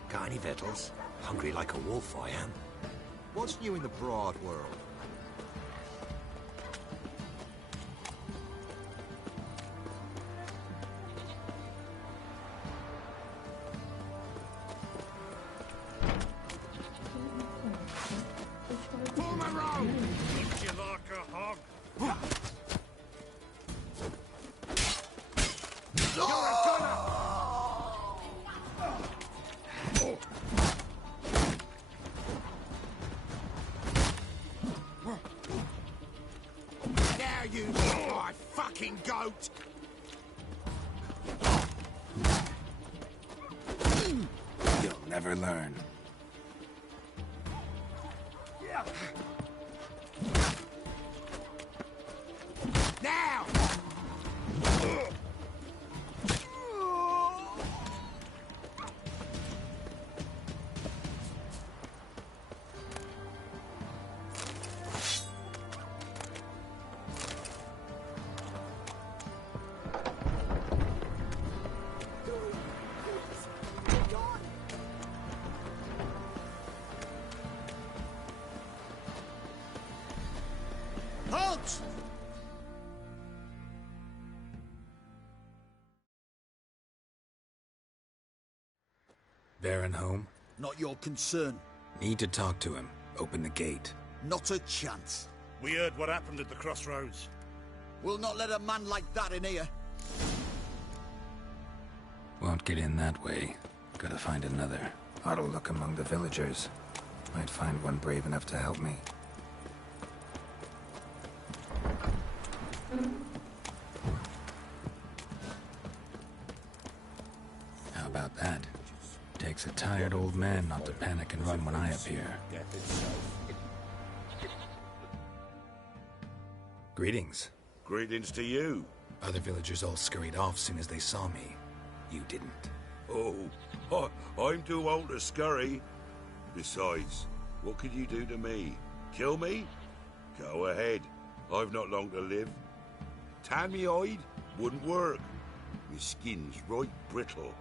Got any victuals? Hungry like a wolf, I am. What's new in the broad world? fucking goat! You'll never learn. Now! Halt! Baron home? Not your concern. Need to talk to him. Open the gate. Not a chance. We heard what happened at the crossroads. We'll not let a man like that in here. Won't get in that way. Gotta find another. Ought to look among the villagers. Might find one brave enough to help me. How about that? Takes a tired old man not to panic and run when I appear. Greetings. Greetings to you. Other villagers all scurried off soon as they saw me. You didn't. Oh, I'm too old to scurry. Besides, what could you do to me? Kill me? Go ahead. I've not long to live. Tan me hide? Wouldn't work. My skin's right brittle.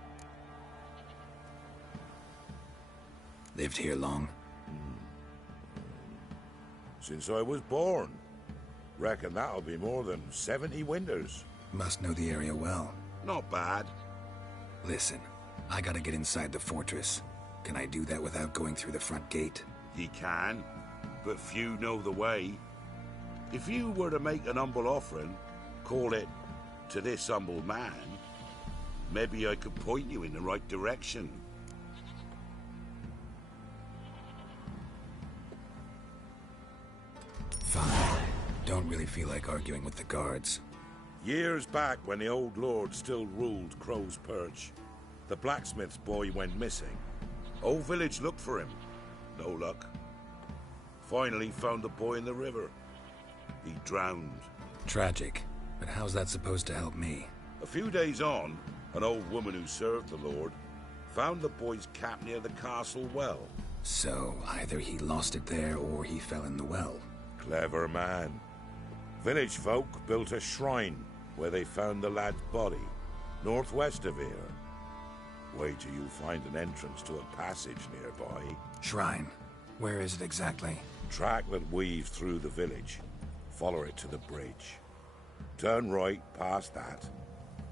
Lived here long? Since I was born. Reckon that'll be more than 70 winters. Must know the area well. Not bad. Listen, I gotta get inside the fortress. Can I do that without going through the front gate? Ye can, but few know the way. If you were to make an humble offering, call it, to this humble man, maybe I could point you in the right direction. Fine. Don't really feel like arguing with the guards. Years back, when the old lord still ruled Crow's Perch, the blacksmith's boy went missing. Whole village looked for him. No luck. Finally found the boy in the river. He drowned. Tragic. But how's that supposed to help me? A few days on, an old woman who served the lord found the boy's cap near the castle well. So, either he lost it there or he fell in the well. Clever man. Village folk built a shrine where they found the lad's body, northwest of here. Wait till you find an entrance to a passage nearby. Shrine? Where is it exactly? Track that weaves through the village. Follow it to the bridge. Turn right past that.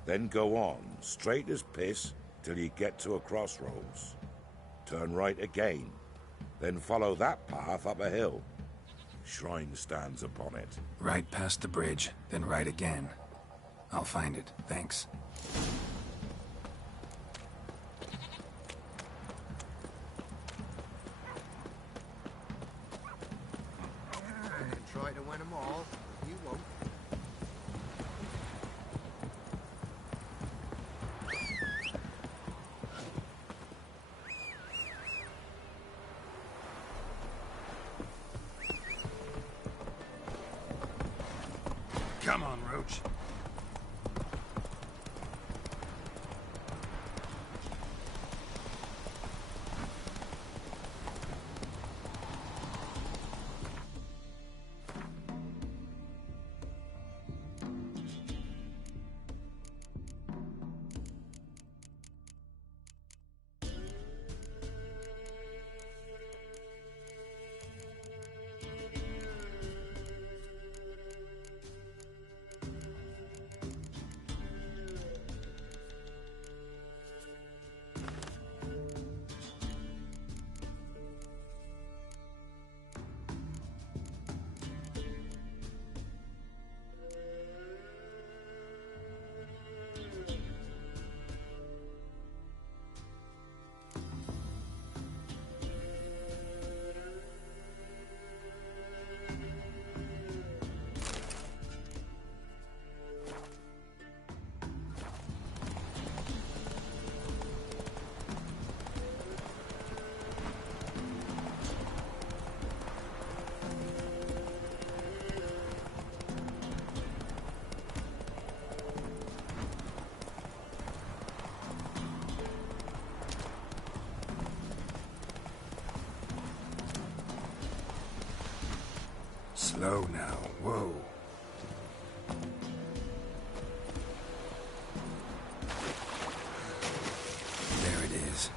Then go on, straight as piss, till you get to a crossroads. Turn right again. Then follow that path up a hill. Shrine stands upon it. Right past the bridge, then right again. I'll find it, thanks. Try to win them all. You won't. Come on, Roach. Slow now. Whoa. There it is.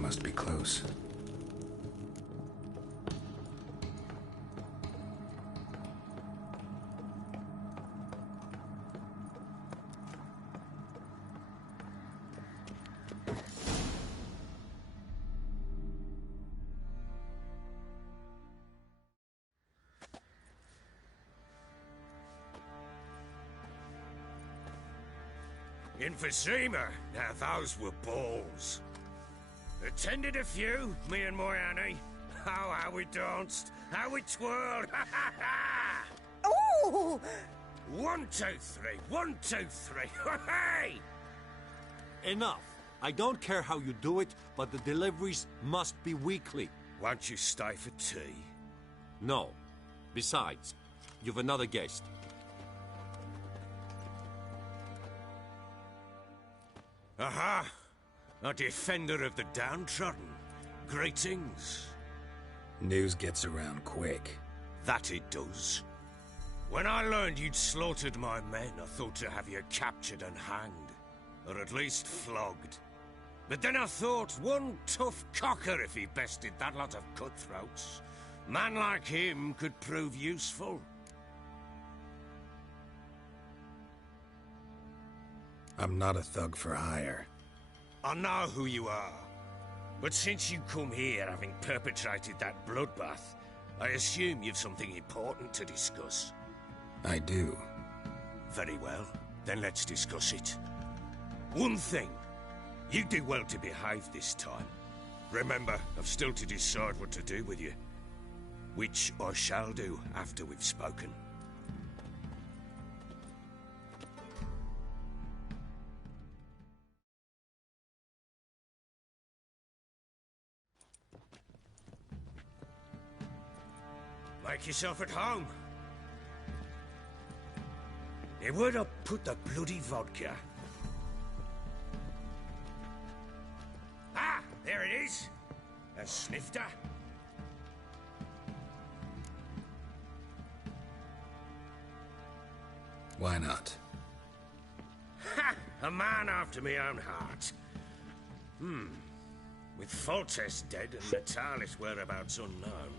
Must be close. Emphysema. Now those were balls. Attended a few, me and my Annie. Oh, how we danced, how we twirled. Oh! 1, 2, 3. 1, 2, 3. Hey! Enough. I don't care how you do it, but the deliveries must be weekly. Won't you stay for tea? No. Besides, you've another guest. Aha! A defender of the downtrodden. Greetings. News gets around quick. That it does. When I learned you'd slaughtered my men, I thought to have you captured and hanged. or at least flogged. But then I thought, one tough cocker if he bested that lot of cutthroats. Man like him could prove useful. I'm not a thug for hire. I know who you are. But since you come here having perpetrated that bloodbath, I assume you've something important to discuss. I do. Very well. Then let's discuss it. One thing. You do well to behave this time. Remember, I've still to decide what to do with you. Which I shall do after we've spoken. Make yourself at home. Now, where'd I put the bloody vodka? Ah, there it is. A snifter. Why not? Ha! A man after my own heart. With Foltest dead and Natalis' whereabouts unknown.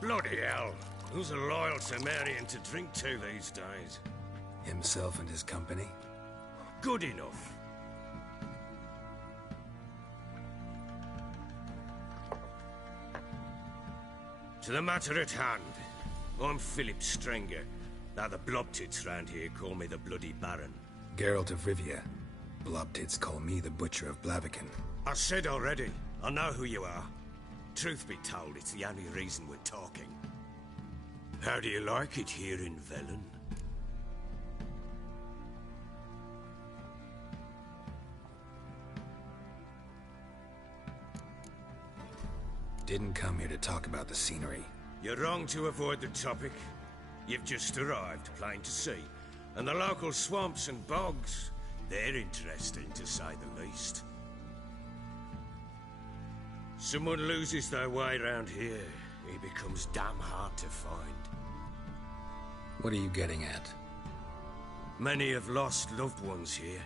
Bloody hell. Who's loyal to marrying to drink to these days? Himself and his company? Good enough. To the matter at hand. I'm Philip Strenger. Now the blobtits round here call me the Bloody Baron. Geralt of Rivia. Blobtits call me the Butcher of Blaviken. I said already, I know who you are. Truth be told, it's the only reason we're talking. How do you like it here in Velen? Didn't come here to talk about the scenery. You're wrong to avoid the topic. You've just arrived, plain to see. And the local swamps and bogs, they're interesting to say the least. Someone loses their way around here, he becomes damn hard to find. What are you getting at? Many have lost loved ones here.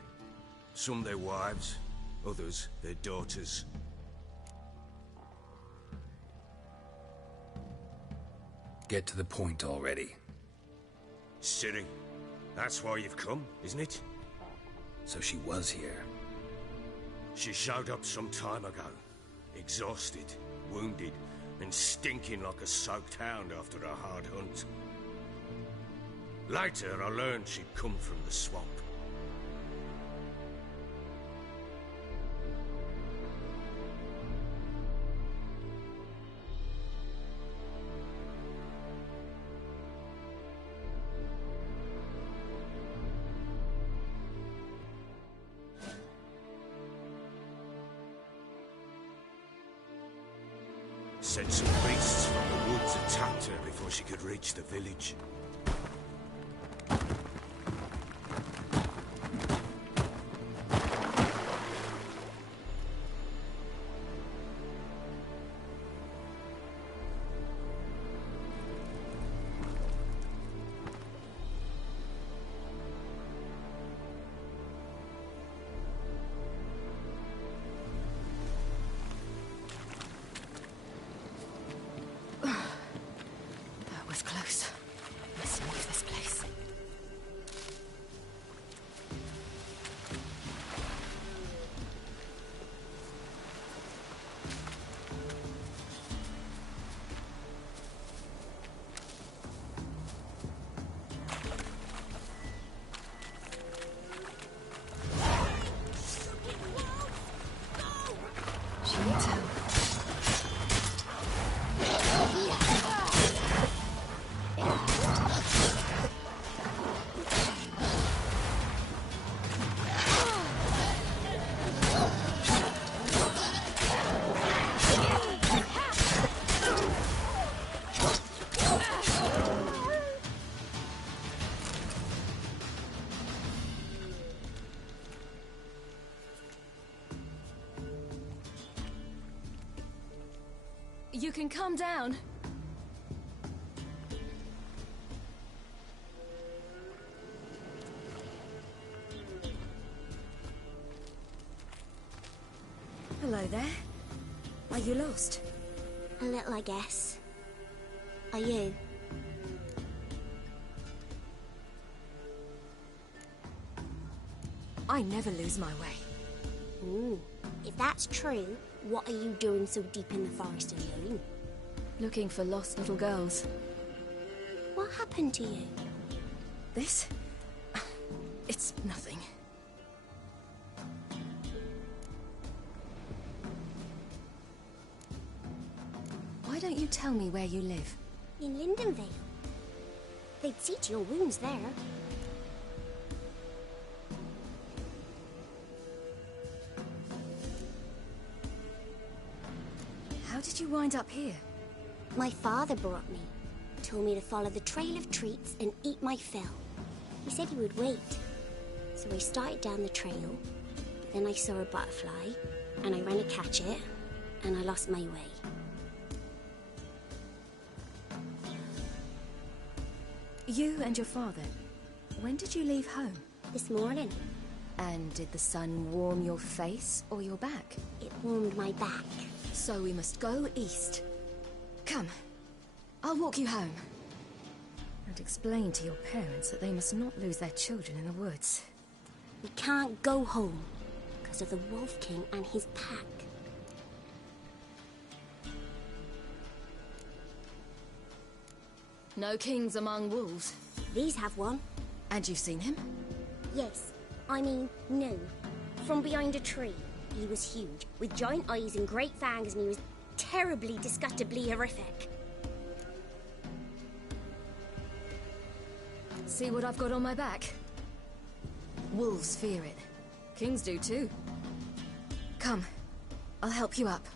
Some their wives, others their daughters. Get to the point already. Ciri, that's why you've come, isn't it? So she was here. She showed up some time ago. Exhausted, wounded, and stinking like a soaked hound after a hard hunt. Later, I learned she'd come from the swamp. Said some beasts from the woods attacked her before she could reach the village. Close. Let's leave this place. She needs help. You can calm down. there. Are you lost? A little, I guess. Are you? I never lose my way. Ooh. If that's true, what are you doing so deep in the forest alone? Looking for lost little girls. What happened to you? This? It's nothing. Why don't you tell me where you live? In Lindenvale. They'd see to your wounds there. How did you wind up here? My father brought me. Told me to follow the trail of treats and eat my fill. He said he would wait. So I started down the trail. Then I saw a butterfly, and I ran to catch it, and I lost my way. You and your father, when did you leave home? This morning. And did the sun warm your face or your back? It warmed my back. So we must go east. Come, I'll walk you home. And explain to your parents that they must not lose their children in the woods. We can't go home because of the Wolf King and his pack. No kings among wolves. These have one. And you've seen him? Yes. I mean, no. From behind a tree. He was huge, with giant eyes and great fangs, and he was terribly, disgustingly horrific. See what I've got on my back? Wolves fear it. Kings do too. Come, I'll help you up.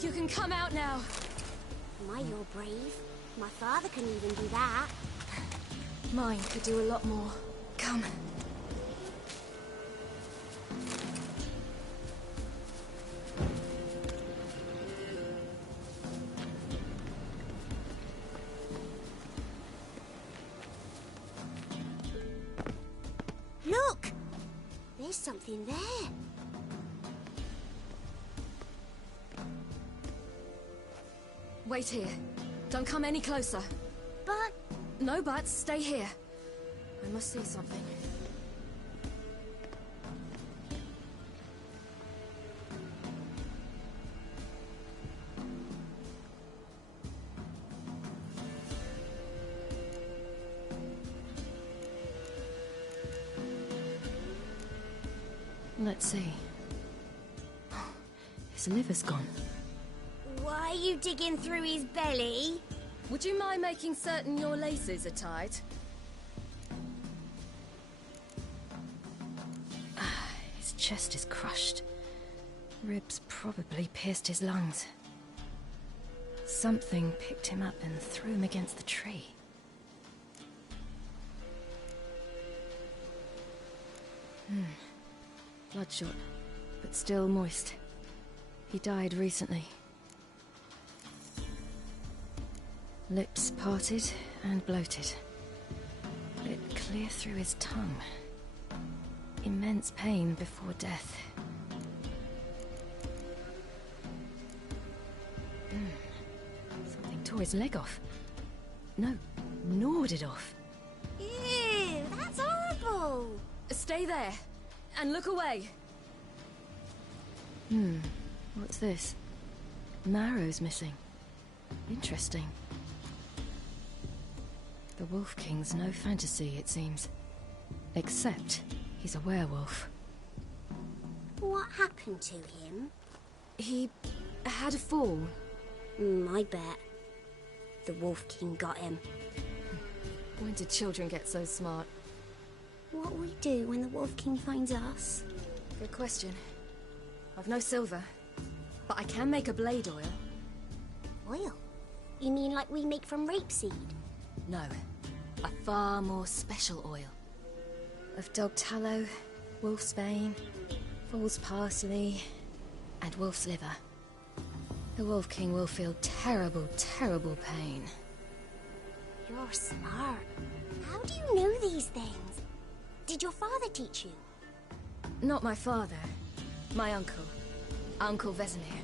You can come out now. My, you're brave. My father couldn't even do that. Mine could do a lot more. Come. Look! There's something there. Wait here. Don't come any closer. But... No buts. Stay here. I must see something. Let's see. His liver's gone. Why are you digging through his belly? Would you mind making certain your laces are tied? His chest is crushed. Ribs probably pierced his lungs. Something picked him up and threw him against the tree. Bloodshot, but still moist. He died recently. Lips parted and bloated. Bit clear through his tongue. Immense pain before death. tore his leg off. No, gnawed it off. Ew, that's horrible. Stay there, and look away. What's this? Marrow's missing. Interesting. The Wolf King's no fantasy, it seems. Except he's a werewolf. What happened to him? He had a fall. I bet. The Wolf King got him. When did children get so smart? What will we do when the Wolf King finds us? Good question. I've no silver, but I can make a blade oil. Oil? You mean like we make from rapeseed? No, a far more special oil. Of dog tallow, wolf's bane, foal's parsley, and wolf's liver. The Wolf King will feel terrible, terrible pain. You're smart. How do you know these things? Did your father teach you? Not my father. My uncle. Uncle Vesemir.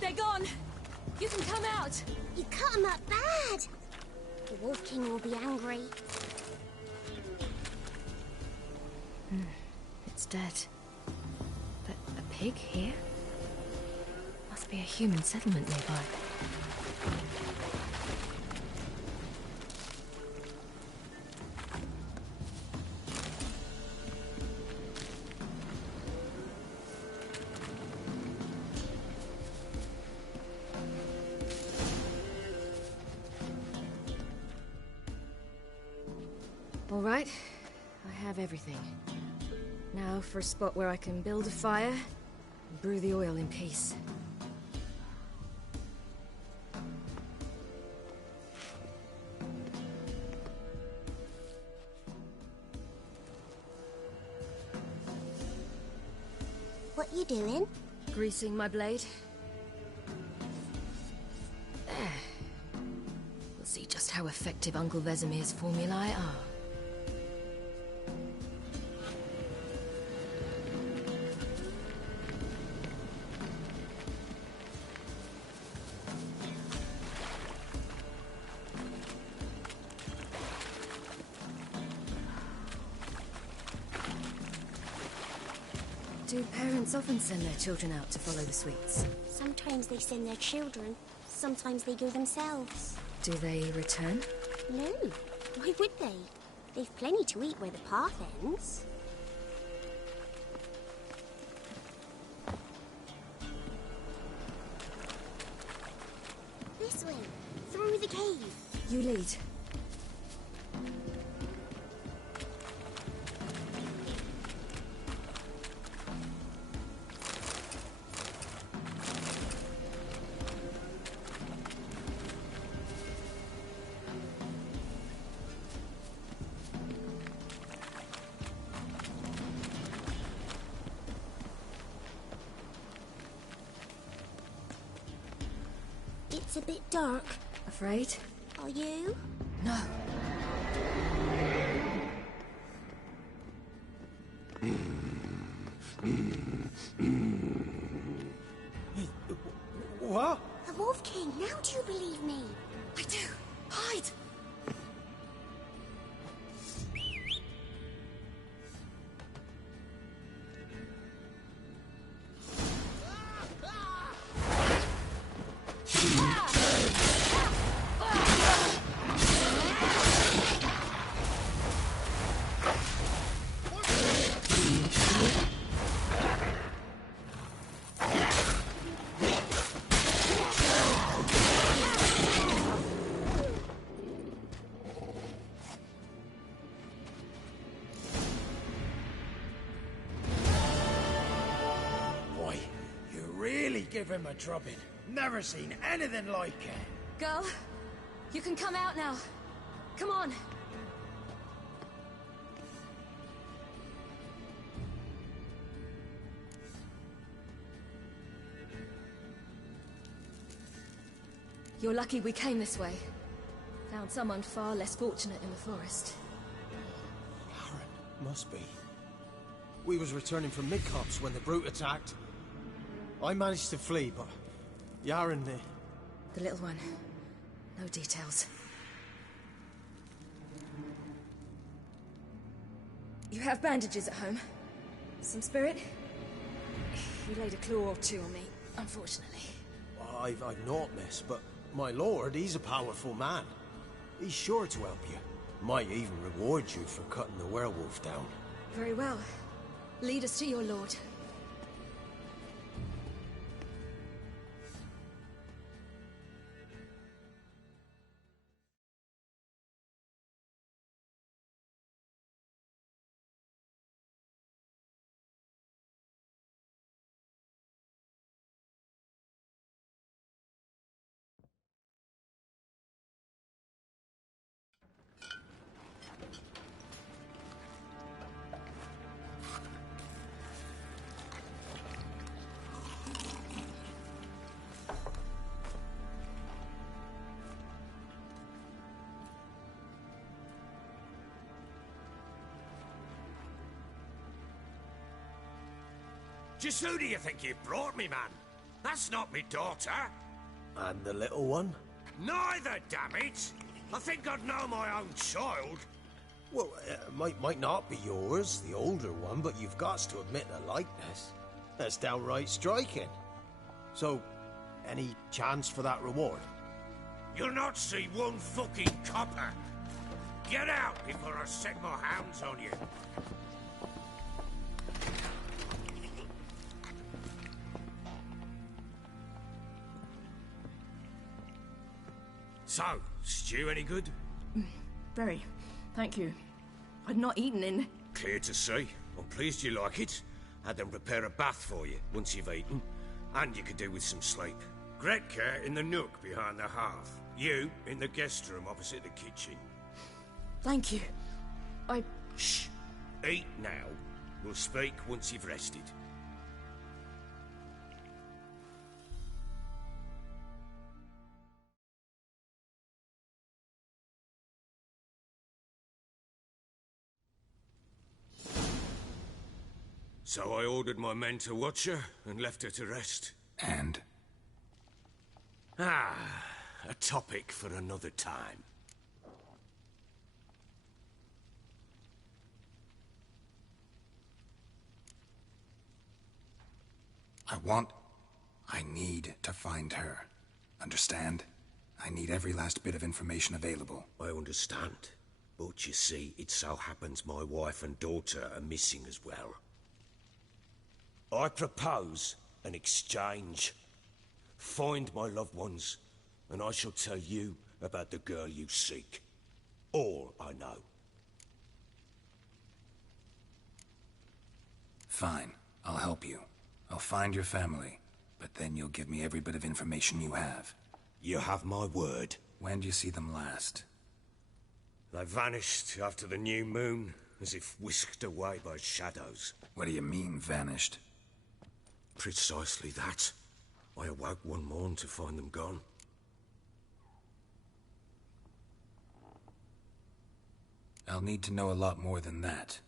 They're gone! You can come out! You cut him up bad! The Wolf King will be angry. It's dead. But a pig here? Must be a human settlement nearby. All right, I have everything. Now for a spot where I can build a fire and brew the oil in peace. What you doing? Greasing my blade. There. We'll see just how effective Uncle Vesemir's formulae are. Do parents often send their children out to follow the sweets? Sometimes they send their children. Sometimes they go themselves. Do they return? No. Why would they? They've plenty to eat where the path ends. This way. Through the cave. You lead. It's a bit dark. Afraid? Are you? No. What? The Wolf King, now do you believe me? I do. Hide! give him a drubbing. Never seen anything like it. Girl, you can come out now. Come on. You're lucky we came this way. Found someone far less fortunate in the forest. Must be. We was returning from Midcops when the brute attacked. I managed to flee, but Yaren... The little one. No details. You have bandages at home? Some spirit? He laid a claw or two on me, unfortunately. I've naught, miss, but my lord, he's a powerful man. He's sure to help you. Might even reward you for cutting the werewolf down. Very well. Lead us to your lord. Just who do you think you've brought me, man? That's not me daughter. And the little one? Neither, damn it! I think I'd know my own child. Well, might not be yours, the older one, but you've got to admit the likeness. That's downright striking. So, any chance for that reward? You'll not see one fucking copper. Get out before I set my hounds on you. So, stew any good? Very. Thank you. I'd not eaten in... Clear to see. I'm pleased you like it. Had them prepare a bath for you once you've eaten. And you could do with some sleep. Gretka in the nook behind the hearth. You in the guest room opposite the kitchen. Thank you. Shh. Eat now. We'll speak once you've rested. So I ordered my men to watch her and left her to rest. And? A topic for another time. I need to find her. Understand? I need every last bit of information available. I understand. But you see, it so happens my wife and daughter are missing as well. I propose an exchange. Find my loved ones, and I shall tell you about the girl you seek. All I know. Fine. I'll help you. I'll find your family, but then you'll give me every bit of information you have. You have my word. When do you see them last? They vanished after the new moon, as if whisked away by shadows. What do you mean, vanished? Precisely that. I awoke one morn to find them gone. I'll need to know a lot more than that.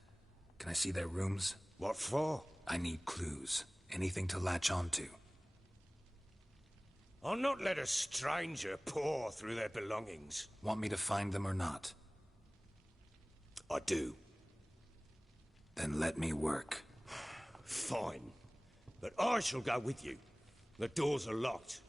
Can I see their rooms? What for? I need clues. Anything to latch onto. I'll not let a stranger pore through their belongings. Want me to find them or not? I do. Then let me work. Fine. But I shall go with you. The doors are locked.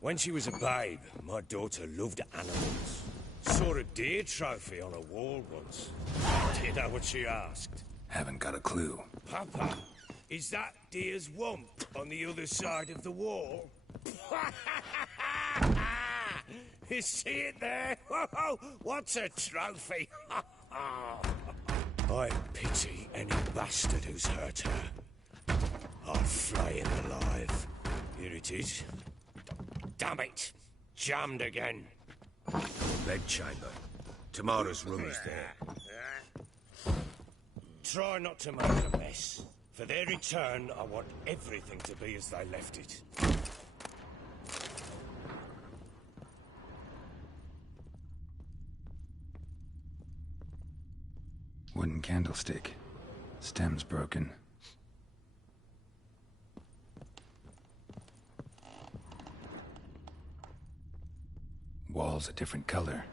When she was a babe, my daughter loved animals. Saw a deer trophy on a wall once. Do you know what she asked? Haven't got a clue. Papa, Is that Deer's Womp on the other side of the wall? You see it there? Whoa, what's a trophy? I pity any bastard who's hurt her. I'll flay him alive. Here it is. Damn it! Jammed again. Bedchamber. Tamara's room is there. Try not to make a mess. For their return, I want everything to be as they left it. Wooden candlestick. Stem's broken. Wall's a different color.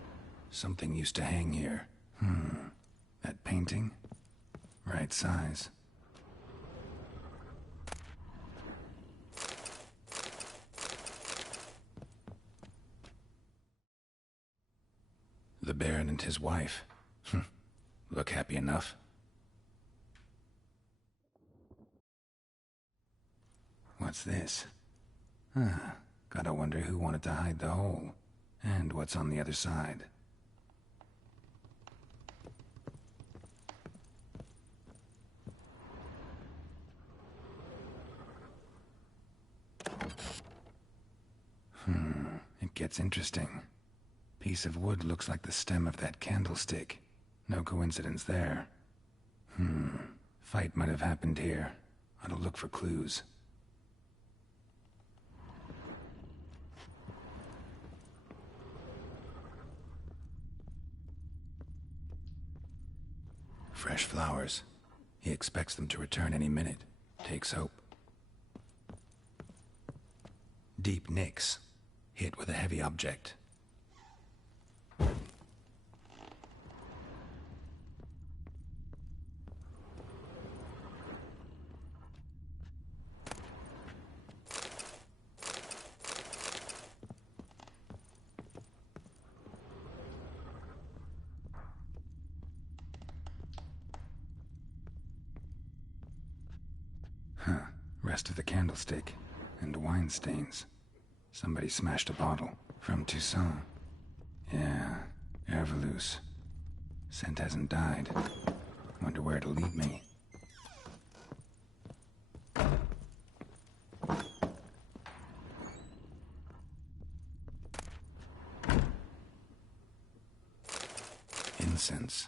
Something used to hang here. That painting? Right size. The Baron and his wife. Look happy enough. What's this? Gotta wonder who wanted to hide the hole. And what's on the other side. It gets interesting. Piece of wood looks like the stem of that candlestick. No coincidence there. Fight might have happened here. Ought to look for clues. Fresh flowers. He expects them to return any minute. Takes hope. Deep nicks. Hit with a heavy object. Rest of the candlestick. And wine stains. Somebody smashed a bottle. From Toussaint. Yeah, Herveloos. Scent hasn't died. Wonder where it'll lead me. Incense.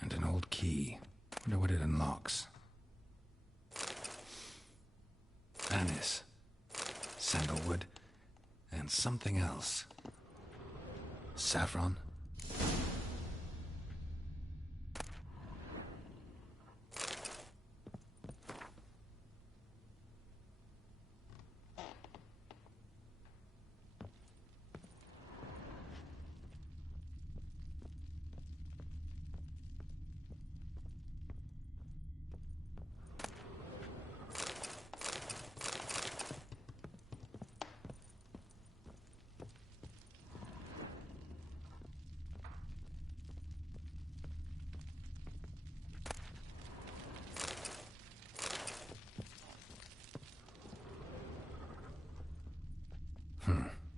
And an old key. Wonder what it unlocks. Anise. Sandalwood. And something else. Saffron?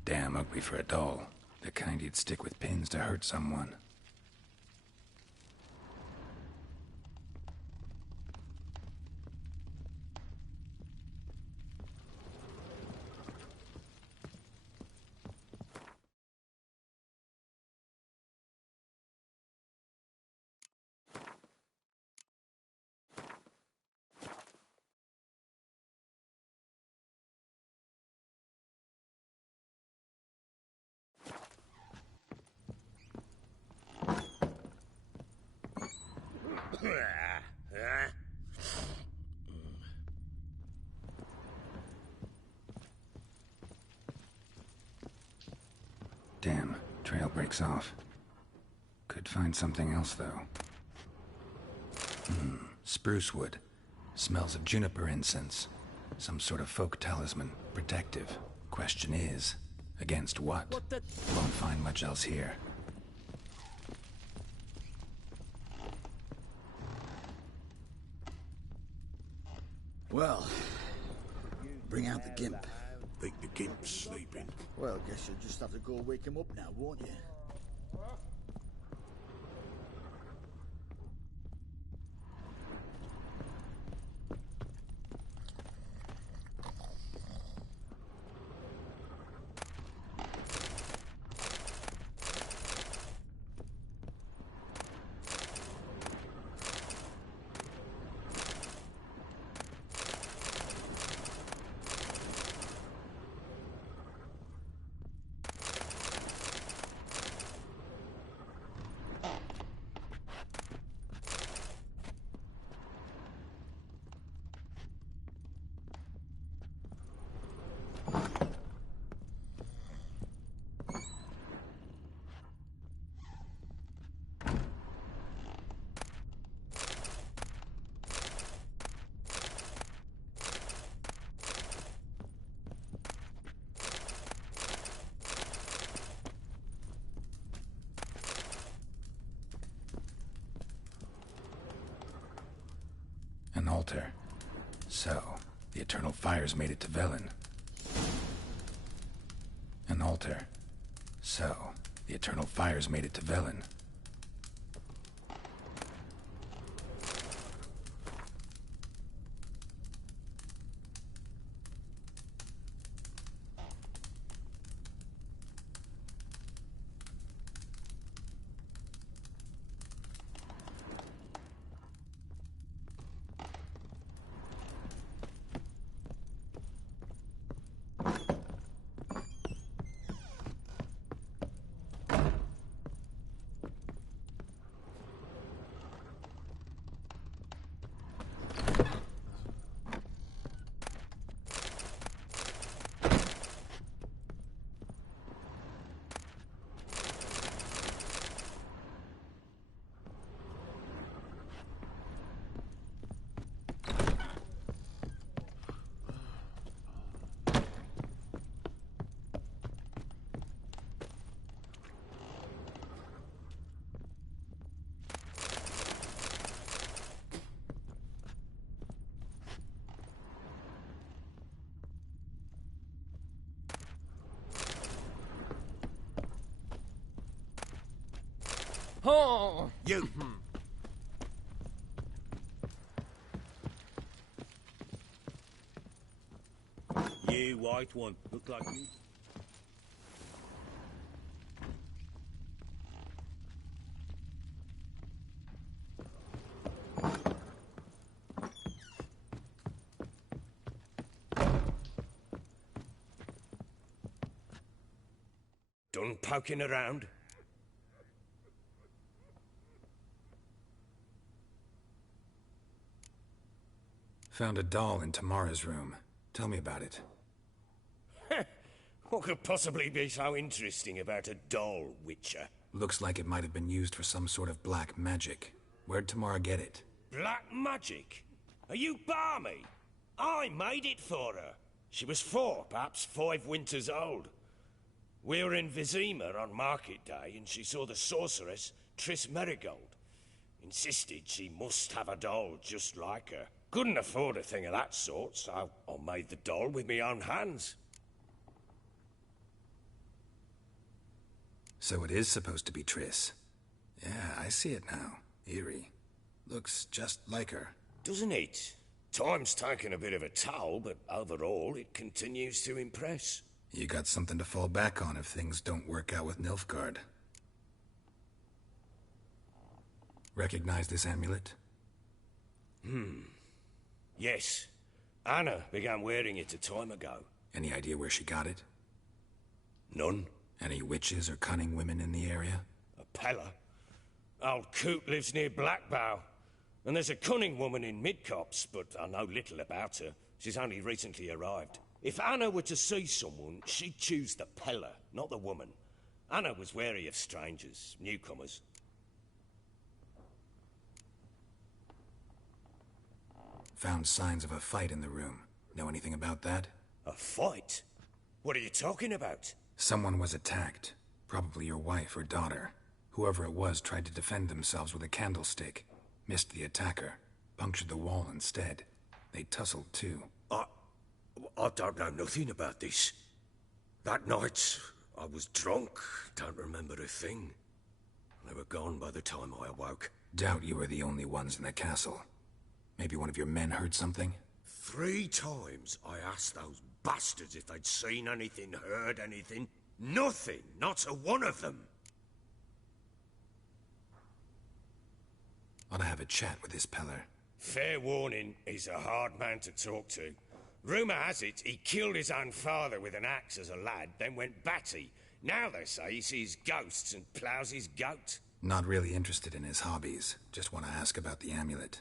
Damn ugly for a doll. The kind you'd stick with pins to hurt someone. Damn, trail breaks off. Could find something else, though. Spruce wood. Smells of juniper incense. Some sort of folk talisman. Protective. Question is, against what? Won't find much else here. Well, bring out the gimp. Think the gimp's sleeping? Well, guess you'll just have to go wake him up now, won't you? An altar. So, the Eternal Fires made it to Velen. An altar. So, the Eternal Fires made it to Velen. Oh! You! You white one. Look like you. Done poking around? Found a doll in Tamara's room. Tell me about it. What could possibly be so interesting about a doll, Witcher? Looks like it might have been used for some sort of black magic. Where'd Tamara get it? Black magic? Are you balmy? I made it for her. She was 4, perhaps 5 winters old. We were in Vizima on market day, and she saw the sorceress, Triss Merigold. Insisted she must have a doll just like her. Couldn't afford a thing of that sort, so I made the doll with my own hands. So it is supposed to be Triss. Yeah, I see it now. Eerie. Looks just like her. Doesn't it? Time's taken a bit of a toll, but overall it continues to impress. You got something to fall back on if things don't work out with Nilfgaard. Recognize this amulet? Yes. Anna began wearing it a time ago. Any idea where she got it? None. Any witches or cunning women in the area? A Pella. Old Coot lives near Blackbow. And there's a cunning woman in Midcopse, but I know little about her. She's only recently arrived. If Anna were to see someone, she'd choose the Pella, not the woman. Anna was wary of strangers, newcomers. Found signs of a fight in the room. Know anything about that? A fight? What are you talking about? Someone was attacked. Probably your wife or daughter. Whoever it was tried to defend themselves with a candlestick. Missed the attacker. Punctured the wall instead. They tussled too. I don't know nothing about this. That night, I was drunk, don't remember a thing. They were gone by the time I awoke. Doubt you were the only ones in the castle. Maybe one of your men heard something? 3 times I asked those bastards if they'd seen anything, heard anything. Nothing, not a one of them. Ought to have a chat with this Peller. Fair warning, he's a hard man to talk to. Rumour has it he killed his own father with an axe as a lad, then went batty. Now they say he sees ghosts and ploughs his goat. Not really interested in his hobbies. Just want to ask about the amulet.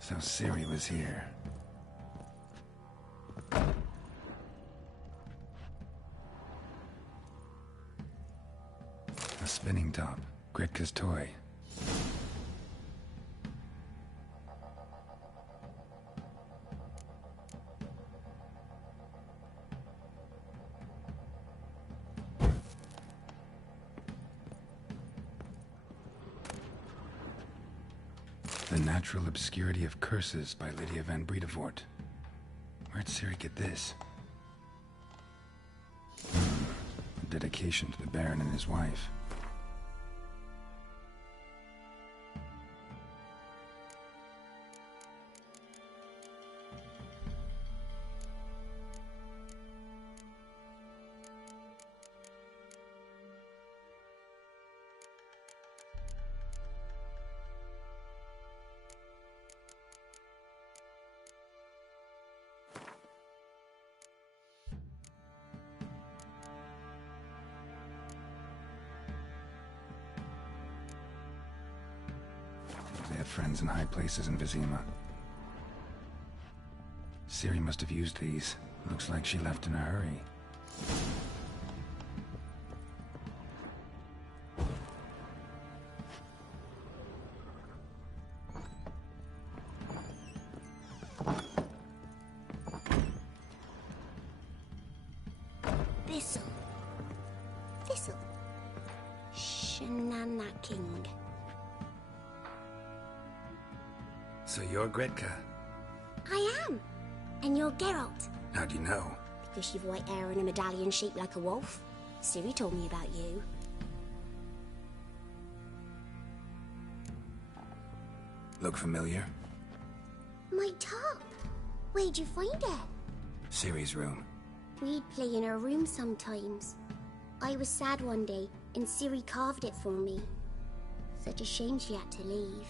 So Ciri was here. A spinning top. Gretka's toy. The Natural Obscurity of Curses by Lydia van Bredevoort. Where'd Ciri get this? A dedication to the Baron and his wife. They had friends in high places in Vizima. Ciri must have used these. Looks like she left in a hurry. Thistle. Shanana King. So you're Gretka? I am. And you're Geralt. How do you know? Because you've white hair and a medallion shaped like a wolf. Ciri told me about you. Look familiar? My top. Where'd you find it? Ciri's room. We'd play in her room sometimes. I was sad one day, and Ciri carved it for me. Such a shame she had to leave.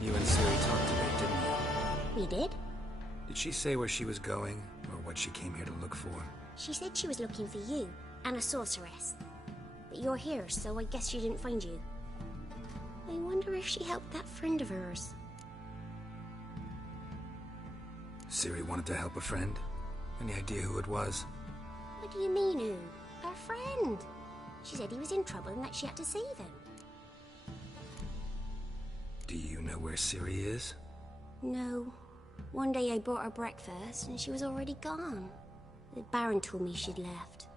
You and Ciri talked today, didn't you? We did? Did she say where she was going, or what she came here to look for? She said she was looking for you, and a sorceress. But you're here, so I guess she didn't find you. I wonder if she helped that friend of hers. Ciri wanted to help a friend? Any idea who it was? What do you mean, who? Her friend. She said he was in trouble and that she had to save him. Do you know where Ciri is? No. One day I brought her breakfast and she was already gone. The Baron told me she'd left.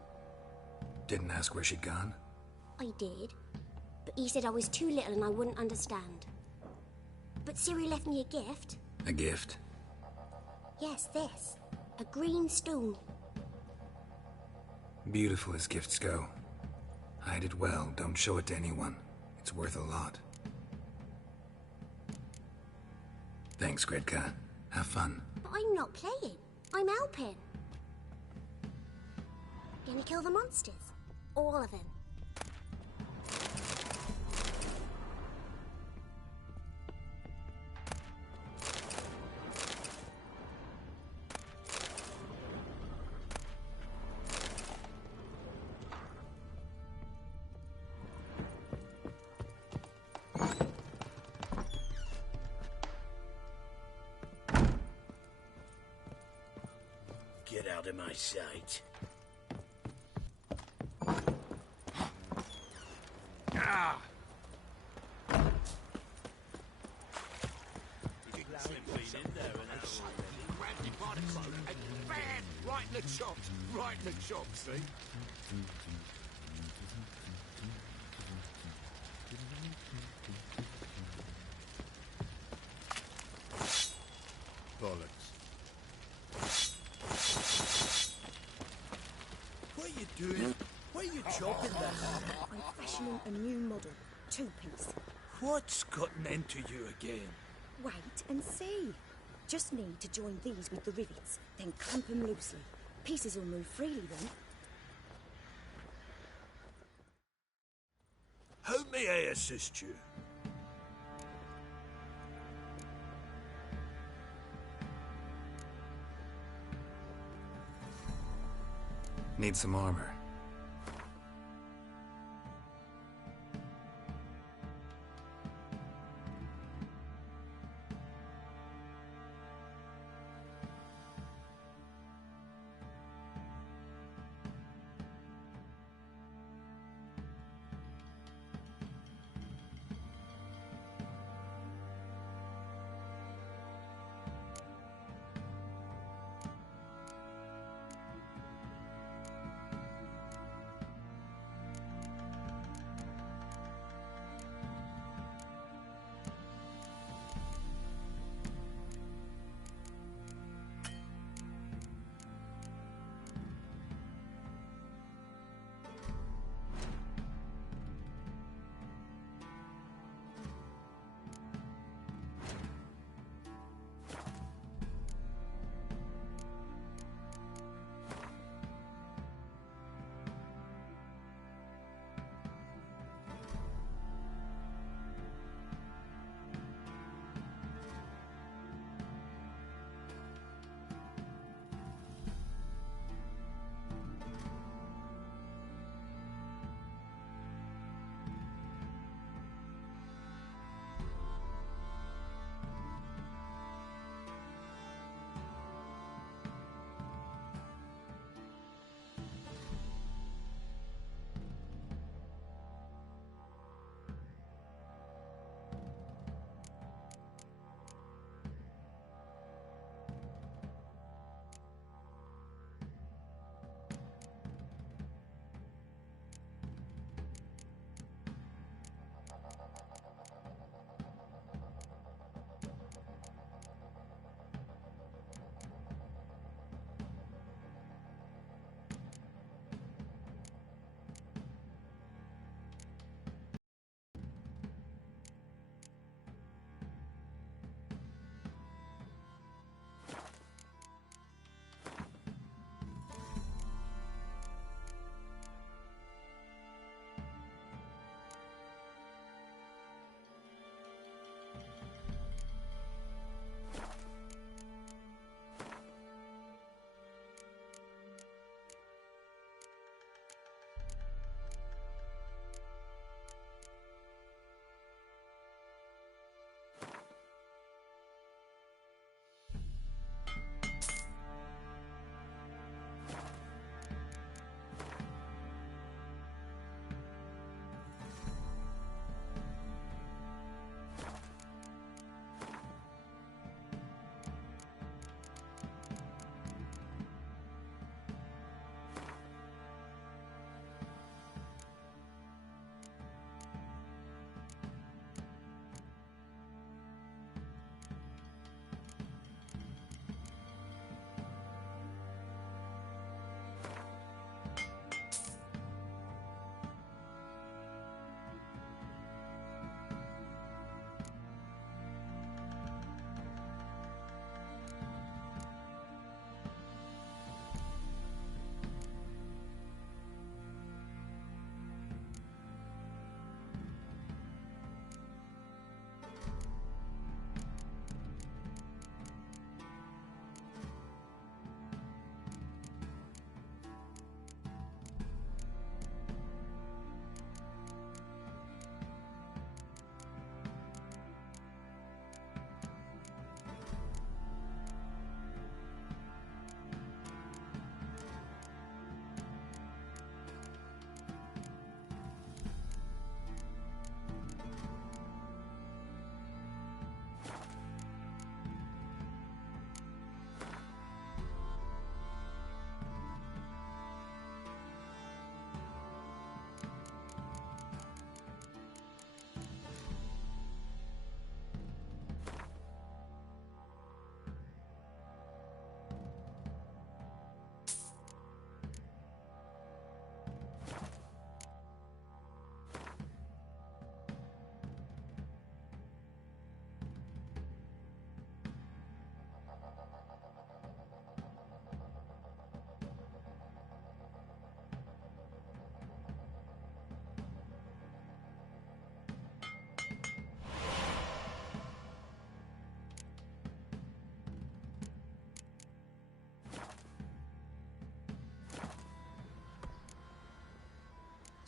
Didn't ask where she'd gone? I did. But he said I was too little and I wouldn't understand. But Ciri left me a gift. A gift? Yes, this. A green stone. Beautiful as gifts go. Hide it well, don't show it to anyone. It's worth a lot. Thanks, Gredka. Have fun. But I'm not playing. I'm helping. Gonna kill the monsters. All of them. Get out of my sight. Ah! Right in the chops, right in the chops, see? Bollocks. What are you doing? What are you chopping there? I'm fashioning a new model. Two-piece. What's gotten into you again? Wait and see. Just need to join these with the rivets, then clamp them loosely. Pieces will move freely then. How may I assist you? Need some armor.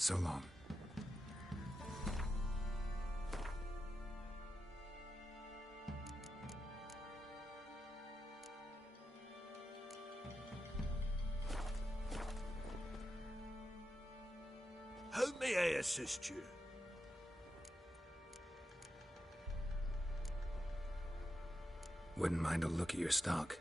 So long. How may I assist you? Wouldn't mind a look at your stock.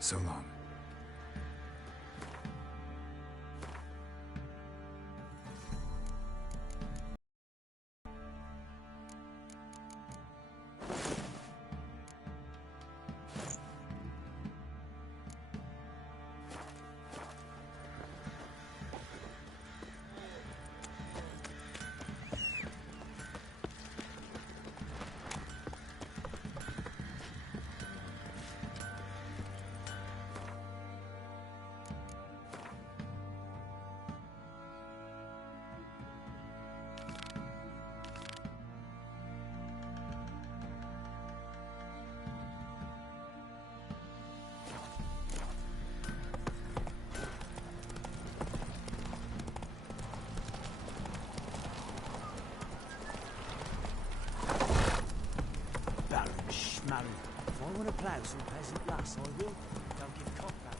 So long. Marry. If I want to plough some peasant lass, I will. Don't give cock that.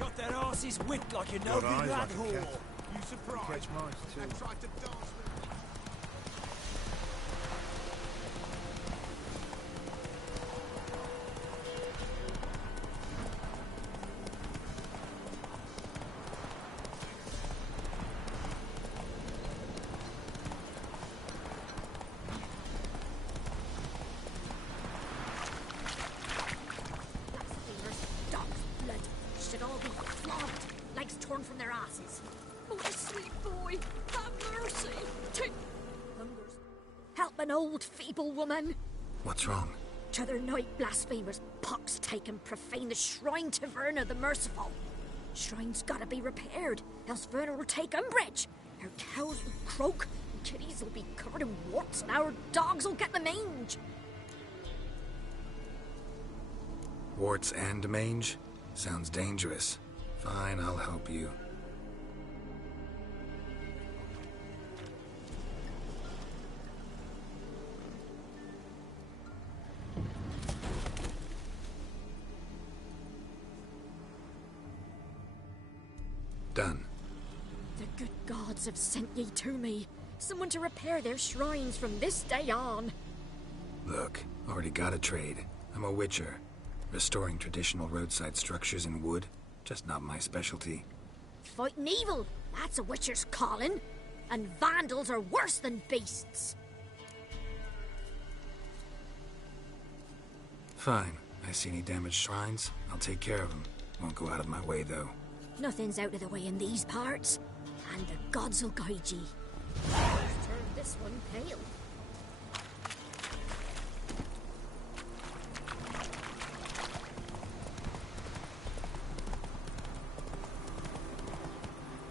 Got their asses whipped like you know Got eyes lad like a whore. cat. You surprised? Catch mice too. I tried to dance with Should all be flogged, legs torn from their asses. Oh, my sweet boy, have mercy. Take numbers. Help an old, feeble woman. What's wrong? T'other night blasphemers, pox take and profane the shrine to Verna the Merciful. Shrine's gotta be repaired, else Verna will take umbrage. Her cows will croak, and kitties will be covered in warts, and our dogs will get the mange. Warts and mange? Sounds dangerous. Fine, I'll help you. Done. The good gods have sent ye to me. Someone to repair their shrines from this day on. Look, already got a trade. I'm a witcher. Restoring traditional roadside structures in wood, just not my specialty. Fighting evil, that's a witcher's calling. And vandals are worse than beasts. Fine. I see any damaged shrines, I'll take care of them. Won't go out of my way, though. Nothing's out of the way in these parts. And the gods will guide ye. Turn this one pale.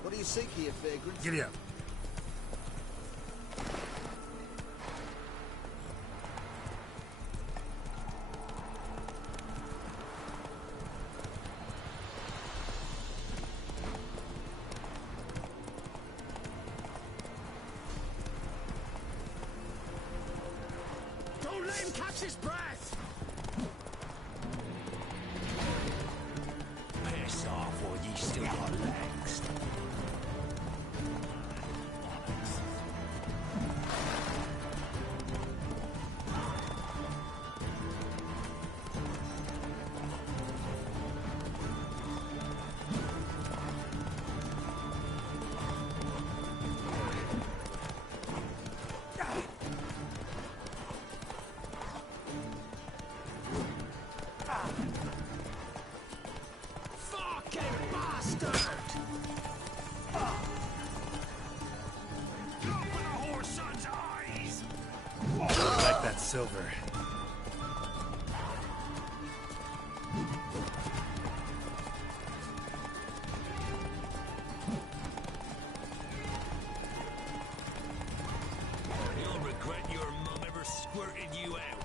What do you seek here, vagrant? Giddy up. Don't let him catch his breath! Piss off, or ye still got legs. over. You'll regret your mum ever squirted you out.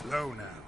Slow now.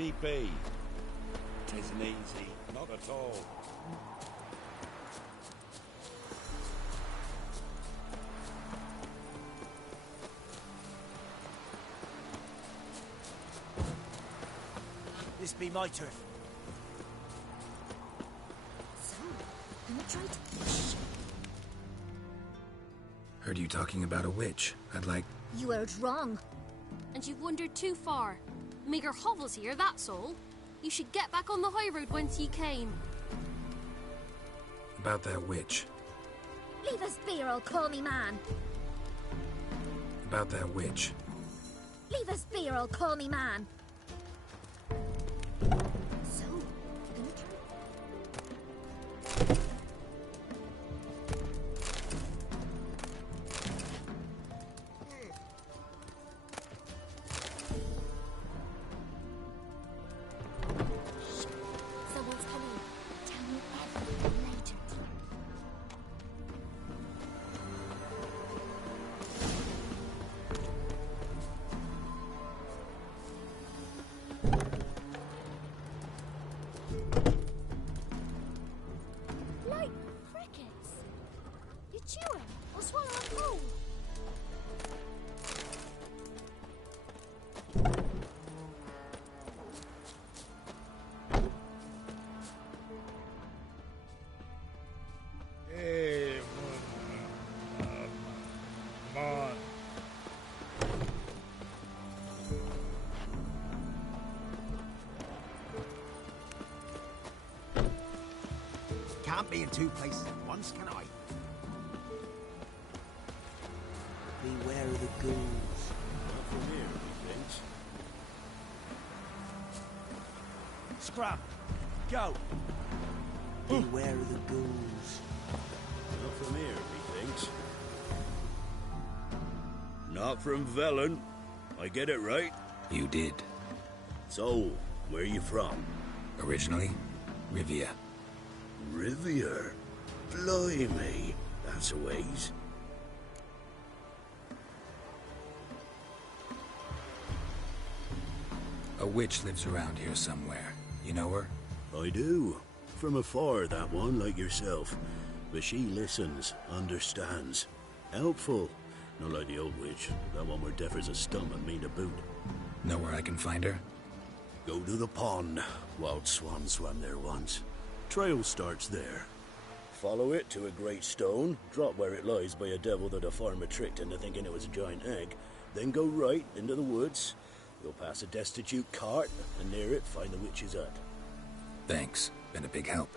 PP. Tisn't easy, not at all. This be my turf. So, gonna try to... Heard you talking about a witch. I'd like... You heard wrong. And you've wandered too far. Meagre hovels here, that's all. You should get back on the high road whence ye came. About that witch. Leave us be or I'll call me man. About that witch. Leave us be or I'll call me man. So, gonna try... Someone's coming. Tell me everything later, dear. Like crickets. You chew it or swallow them whole. Hey, man. Can't be in two places at once, can I? Beware of the ghouls. Not from here, methinks. Scram! Go! Beware of the ghouls. Not from here, methinks. Not from Velen. I get it right? You did. So, where you from? Originally, Rivia. Rivia? Blimey, that's a ways. A witch lives around here somewhere. You know her? I do. From afar, that one, like yourself. But she listens, understands. Helpful. Not like the old witch. That one were deaf as a stump and mean to boot. Know where I can find her? Go to the pond. Wild swan swam there once. Trail starts there. Follow it to a great stone, drop where it lies by a devil that a farmer tricked into thinking it was a giant egg, then go right into the woods. You'll pass a destitute cart, and near it find the witch's hut. Thanks. Been a big help.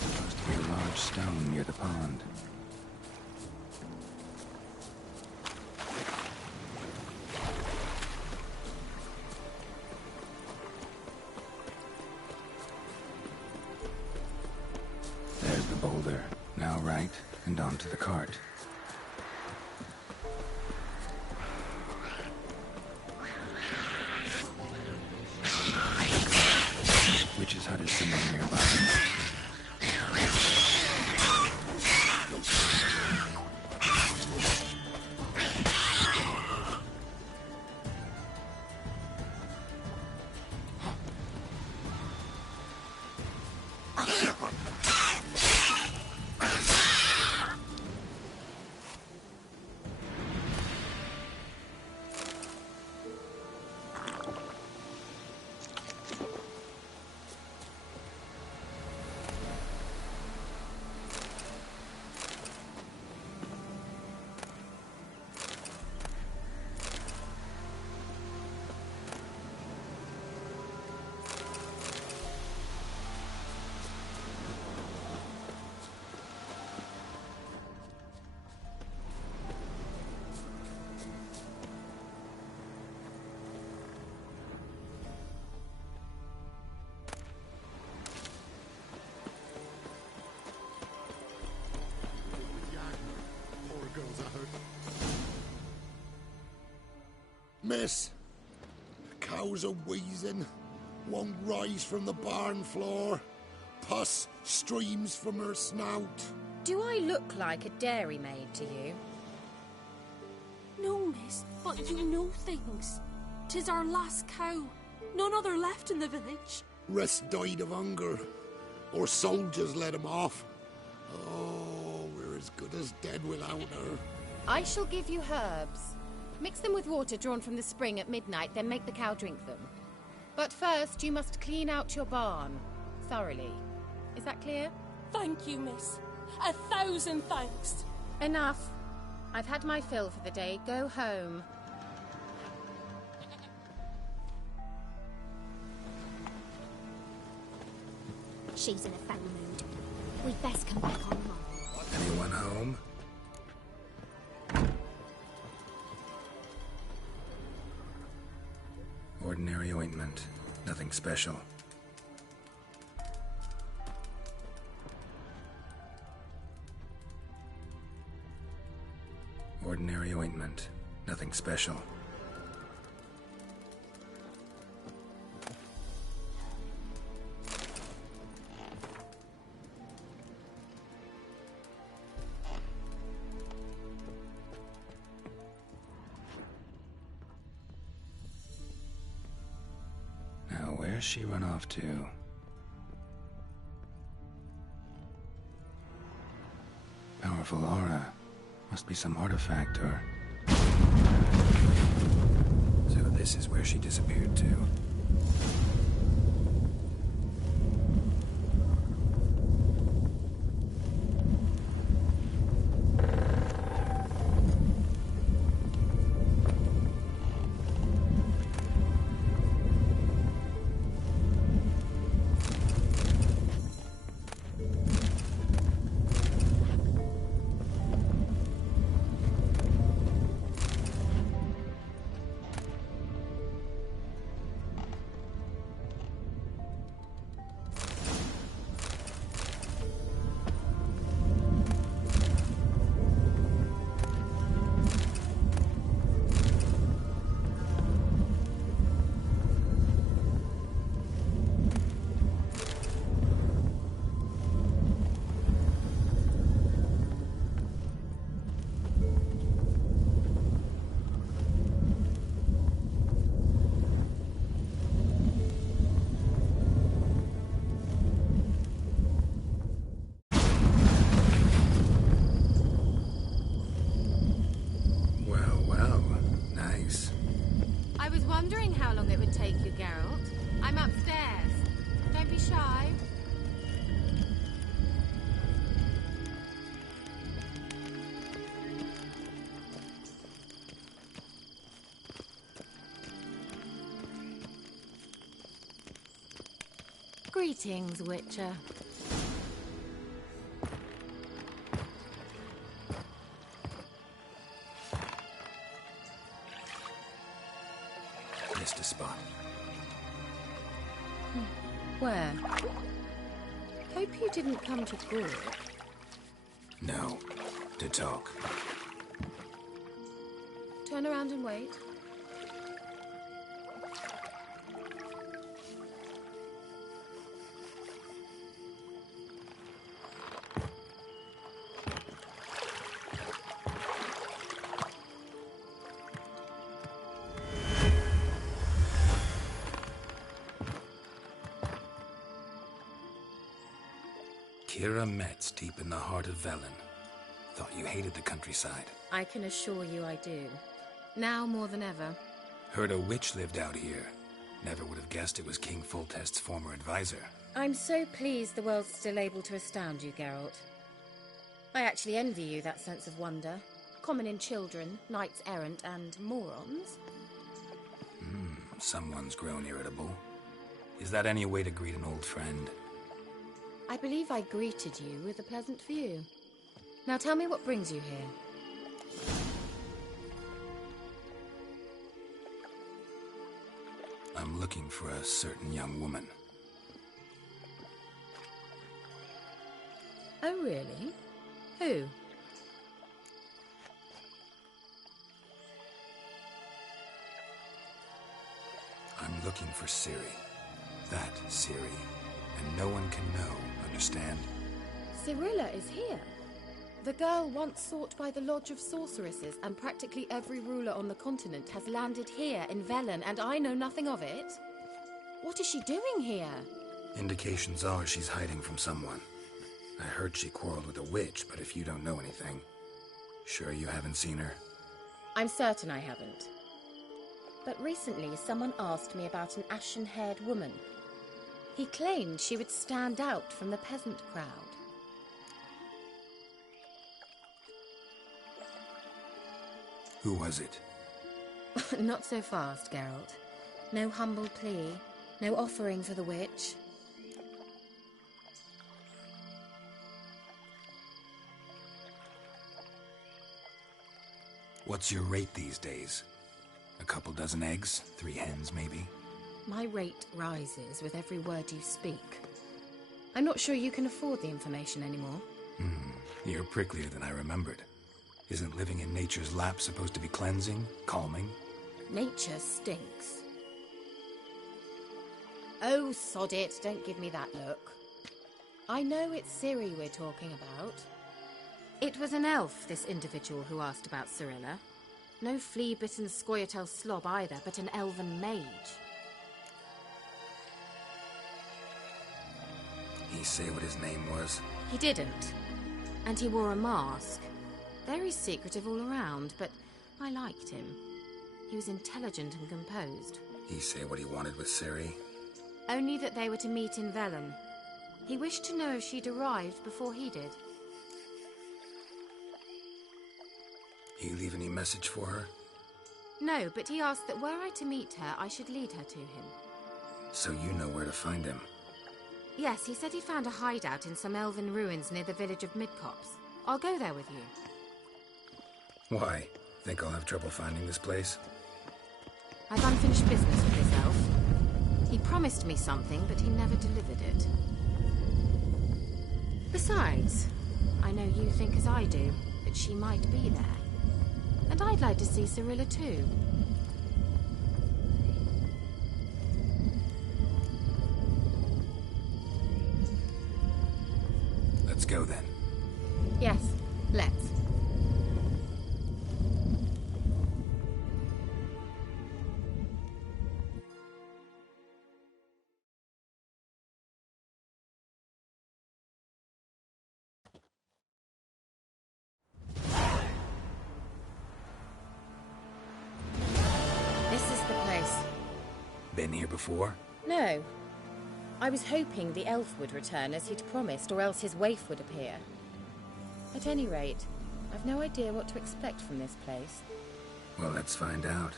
Must be a large stone near the pond. There's the boulder. Now right, and onto the cart. Witch's hut is somewhere nearby. Miss, the cows are wheezing. won't rise from the barn floor. Pus streams from her snout. Do I look like a dairymaid to you? No, miss, but you know things. 'Tis our last cow. None other left in the village. Rest died of hunger. Or soldiers let him off. Oh, we're as good as dead without her. I shall give you herbs. Mix them with water drawn from the spring at midnight, then make the cow drink them. But first, you must clean out your barn. Thoroughly. Is that clear? Thank you, miss. 1,000 thanks. Enough. I've had my fill for the day. Go home. She's in a foul mood. We'd best come back on home. Anyone home? Ordinary ointment. Nothing special. Ordinary ointment. Nothing special. Now, where's she run off to? Powerful aura. Must be some artifact or... So this is where she disappeared to. Wondering how long it would take you, Geralt. I'm upstairs. Don't be shy. Greetings, Witcher. Missed a spot. Where? Hope you didn't come to talk. No, to talk. Turn around and wait. Kira Metz, deep in the heart of Velen. Thought you hated the countryside. I can assure you I do. Now more than ever. Heard a witch lived out here. Never would have guessed it was King Foltest's former advisor. I'm so pleased the world's still able to astound you, Geralt. I actually envy you that sense of wonder. Common in children, knights-errant, and morons. Someone's grown irritable. Is that any way to greet an old friend? I believe I greeted you with a pleasant view. Now tell me what brings you here. I'm looking for a certain young woman. Oh, really? Who? I'm looking for Ciri. That, Ciri. And no one can know, understand? Cirilla is here. The girl once sought by the Lodge of Sorceresses, and practically every ruler on the continent has landed here in Velen, and I know nothing of it. What is she doing here? Indications are she's hiding from someone. I heard she quarreled with a witch, but if you don't know anything, sure you haven't seen her? I'm certain I haven't. But recently someone asked me about an ashen-haired woman. He claimed she would stand out from the peasant crowd. Who was it? Not so fast, Geralt. No humble plea, no offering for the witch. What's your rate these days? A couple dozen eggs? 3 hens, maybe? My rate rises with every word you speak. I'm not sure you can afford the information anymore. You're pricklier than I remembered. Isn't living in nature's lap supposed to be cleansing, calming? Nature stinks. Oh, sod it, don't give me that look. I know it's Ciri we're talking about. It was an elf, this individual who asked about Cirilla. No flea-bitten Scoia'tael slob either, but an elven mage. He say what his name was? He didn't. And he wore a mask. Very secretive all around, but I liked him. He was intelligent and composed. He say what he wanted with Ciri? Only that they were to meet in Velen. He wished to know if she'd arrived before he did. He leave any message for her? No, but he asked that were I to meet her, I should lead her to him. So you know where to find him? Yes, he said he found a hideout in some elven ruins near the village of Midcopse. I'll go there with you. Why? Think I'll have trouble finding this place? I've unfinished business with this elf. He promised me something, but he never delivered it. Besides, I know you think as I do, that she might be there. And I'd like to see Cirilla too. Let's go then. Yes, let's. This is the place. Been here before? No. I was hoping the elf would return as he'd promised, or else his waif would appear. At any rate, I've no idea what to expect from this place. Well, let's find out.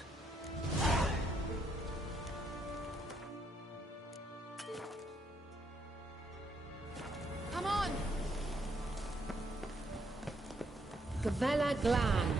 Come on! Gavella Glan.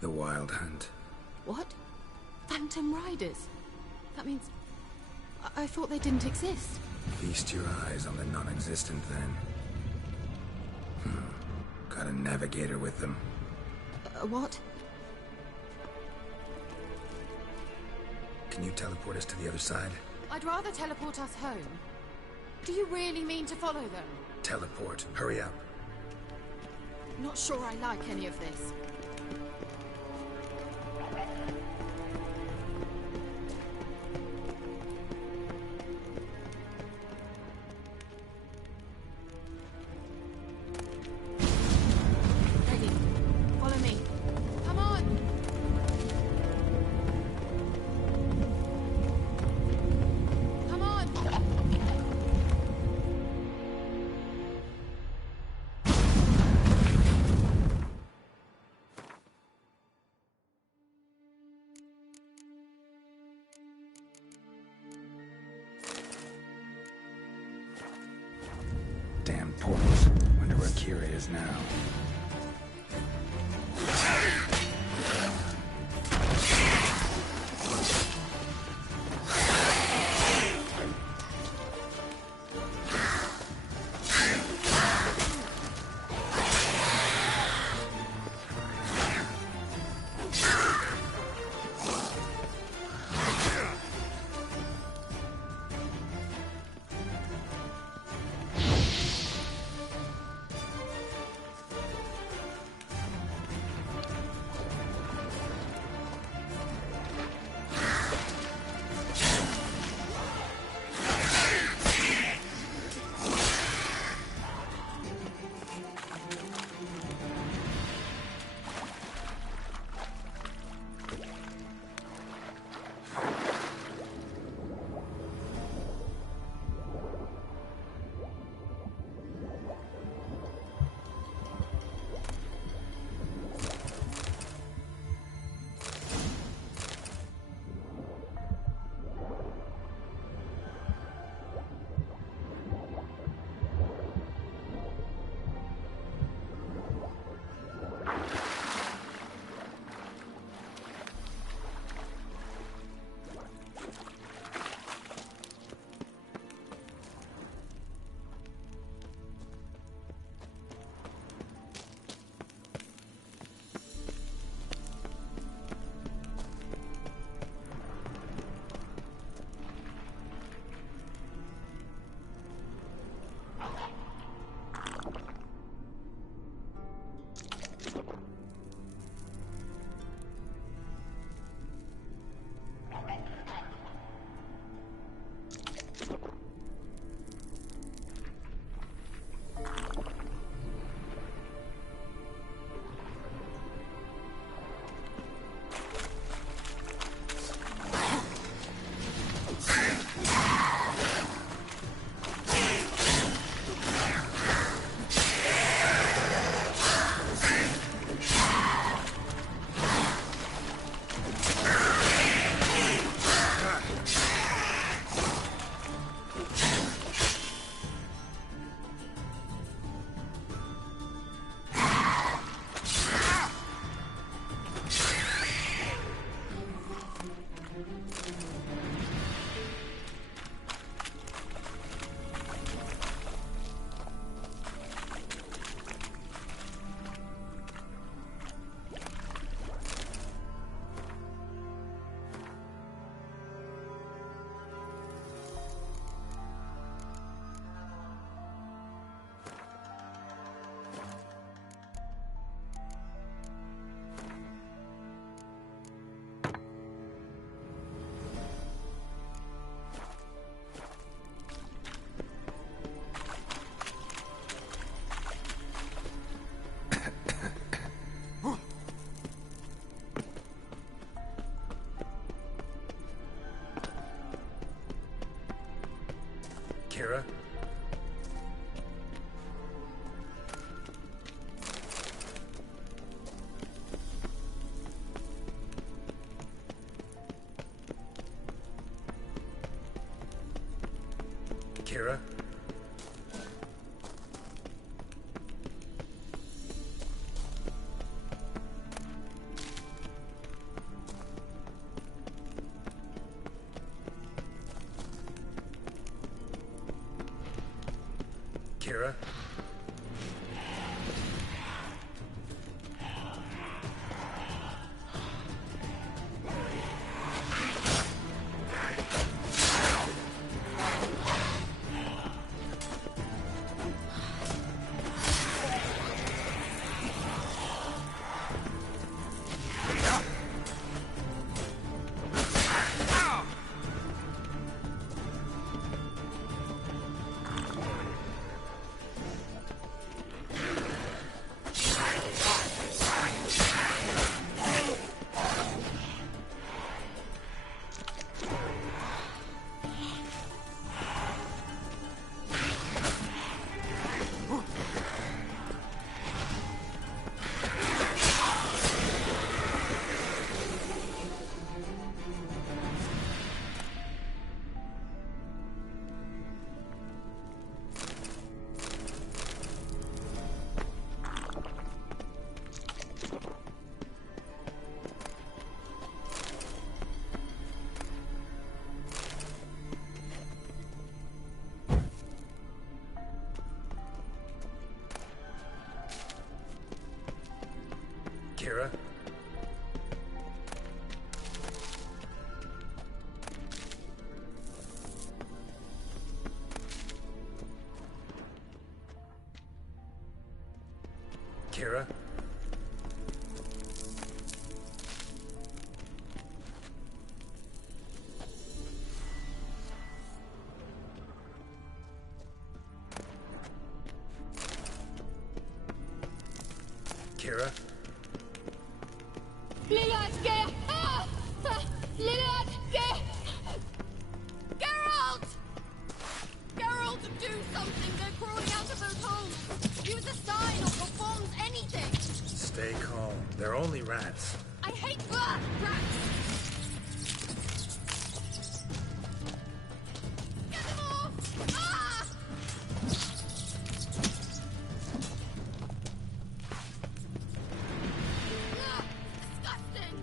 The Wild Hunt. What? Phantom Riders? That means... I thought they didn't exist. Feast your eyes on the non-existent, then. Got a navigator with them. What? Can you teleport us to the other side? I'd rather teleport us home. Do you really mean to follow them? Teleport. Hurry up. Not sure I like any of this. Ready. Follow me. Come on! Come on! Damn portals. Wonder where Kira is now. Kira? Kira? Kira? Kira? Kira? Geralt! Geralt, do something! They're crawling out of those holes! Use a sign or bombs, anything! Stay calm. They're only rats. I hate rats! Get them off! Ah! Ah, disgusting!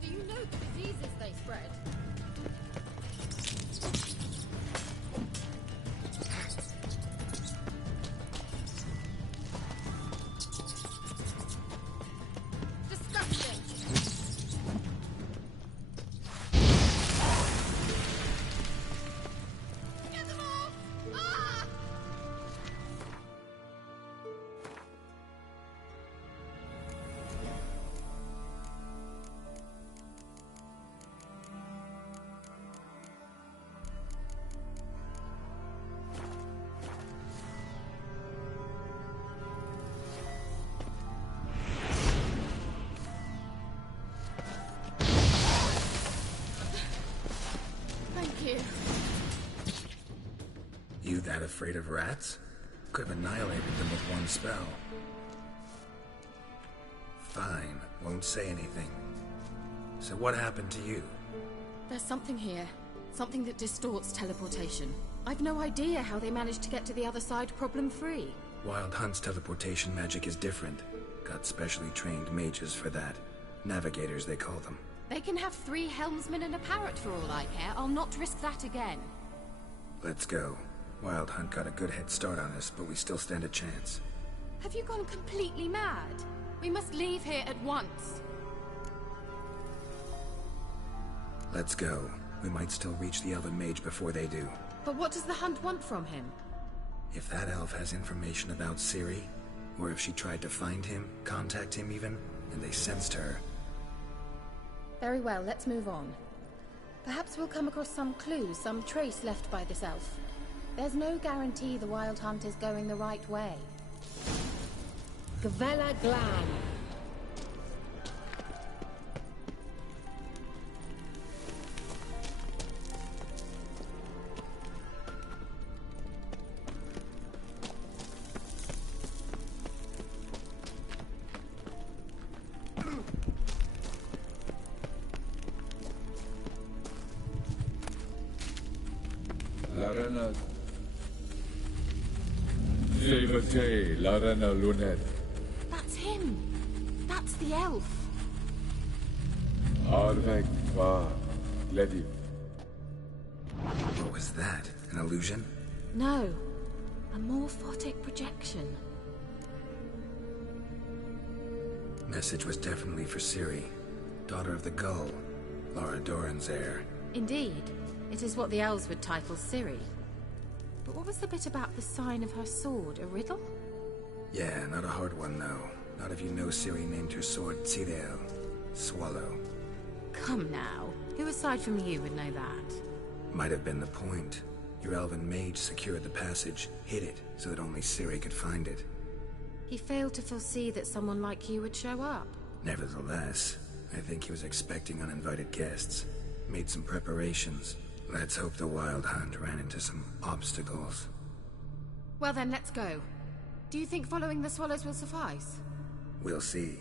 Do you know the diseases they spread? Disgusting! Get them off! Ah! Thank you. You that afraid of rats? Could have annihilated them with one spell. Fine, won't say anything. So what happened to you? There's something here. Something that distorts teleportation. I've no idea how they managed to get to the other side problem-free. Wild Hunt's teleportation magic is different. Got specially trained mages for that. Navigators, they call them. They can have 3 helmsmen and a parrot for all I care. I'll not risk that again. Let's go. Wild Hunt got a good head start on us, but we still stand a chance. Have you gone completely mad? We must leave here at once. Let's go. We might still reach the elven mage before they do. But what does the Hunt want from him? If that elf has information about Ciri, or if she tried to find him, contact him even, and they sensed her... Very well, let's move on. Perhaps we'll come across some clue, some trace left by this elf. There's no guarantee the Wild Hunt is going the right way. Gvella Glan. Larena. Silvete, Larena Lunet. That's him! That's the elf! Arvek va Lediv. What was that? An illusion? No. A morphotic projection. Message was definitely for Ciri, daughter of the Gull, Lara Doran's heir. Indeed. It is what the elves would title Ciri. But what was the bit about the sign of her sword? A riddle? Yeah, not a hard one, though. Not if you know Ciri named her sword Tirel, Swallow. Come now. Who aside from you would know that? Might have been the point. Your elven mage secured the passage, hid it, so that only Ciri could find it. He failed to foresee that someone like you would show up. Nevertheless, I think he was expecting uninvited guests. Made some preparations. Let's hope the Wild Hunt ran into some obstacles. Well then, let's go. Do you think following the swallows will suffice? We'll see.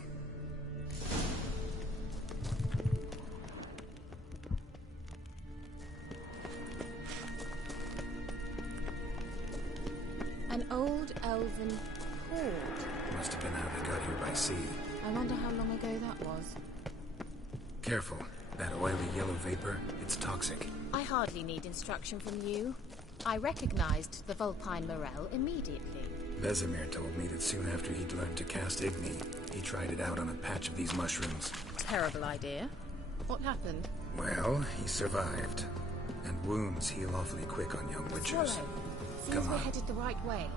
An old elven hoard. Must have been how they got here by sea. I wonder how long ago that was. Careful. That oily yellow vapor, it's toxic. I hardly need instruction from you. I recognized the Vulpine morel immediately. Vesemir told me that soon after he'd learned to cast Igni, he tried it out on a patch of these mushrooms. Terrible idea. What happened? Well, he survived. And wounds heal awfully quick on young witchers. Seems Come we're on. headed the right way.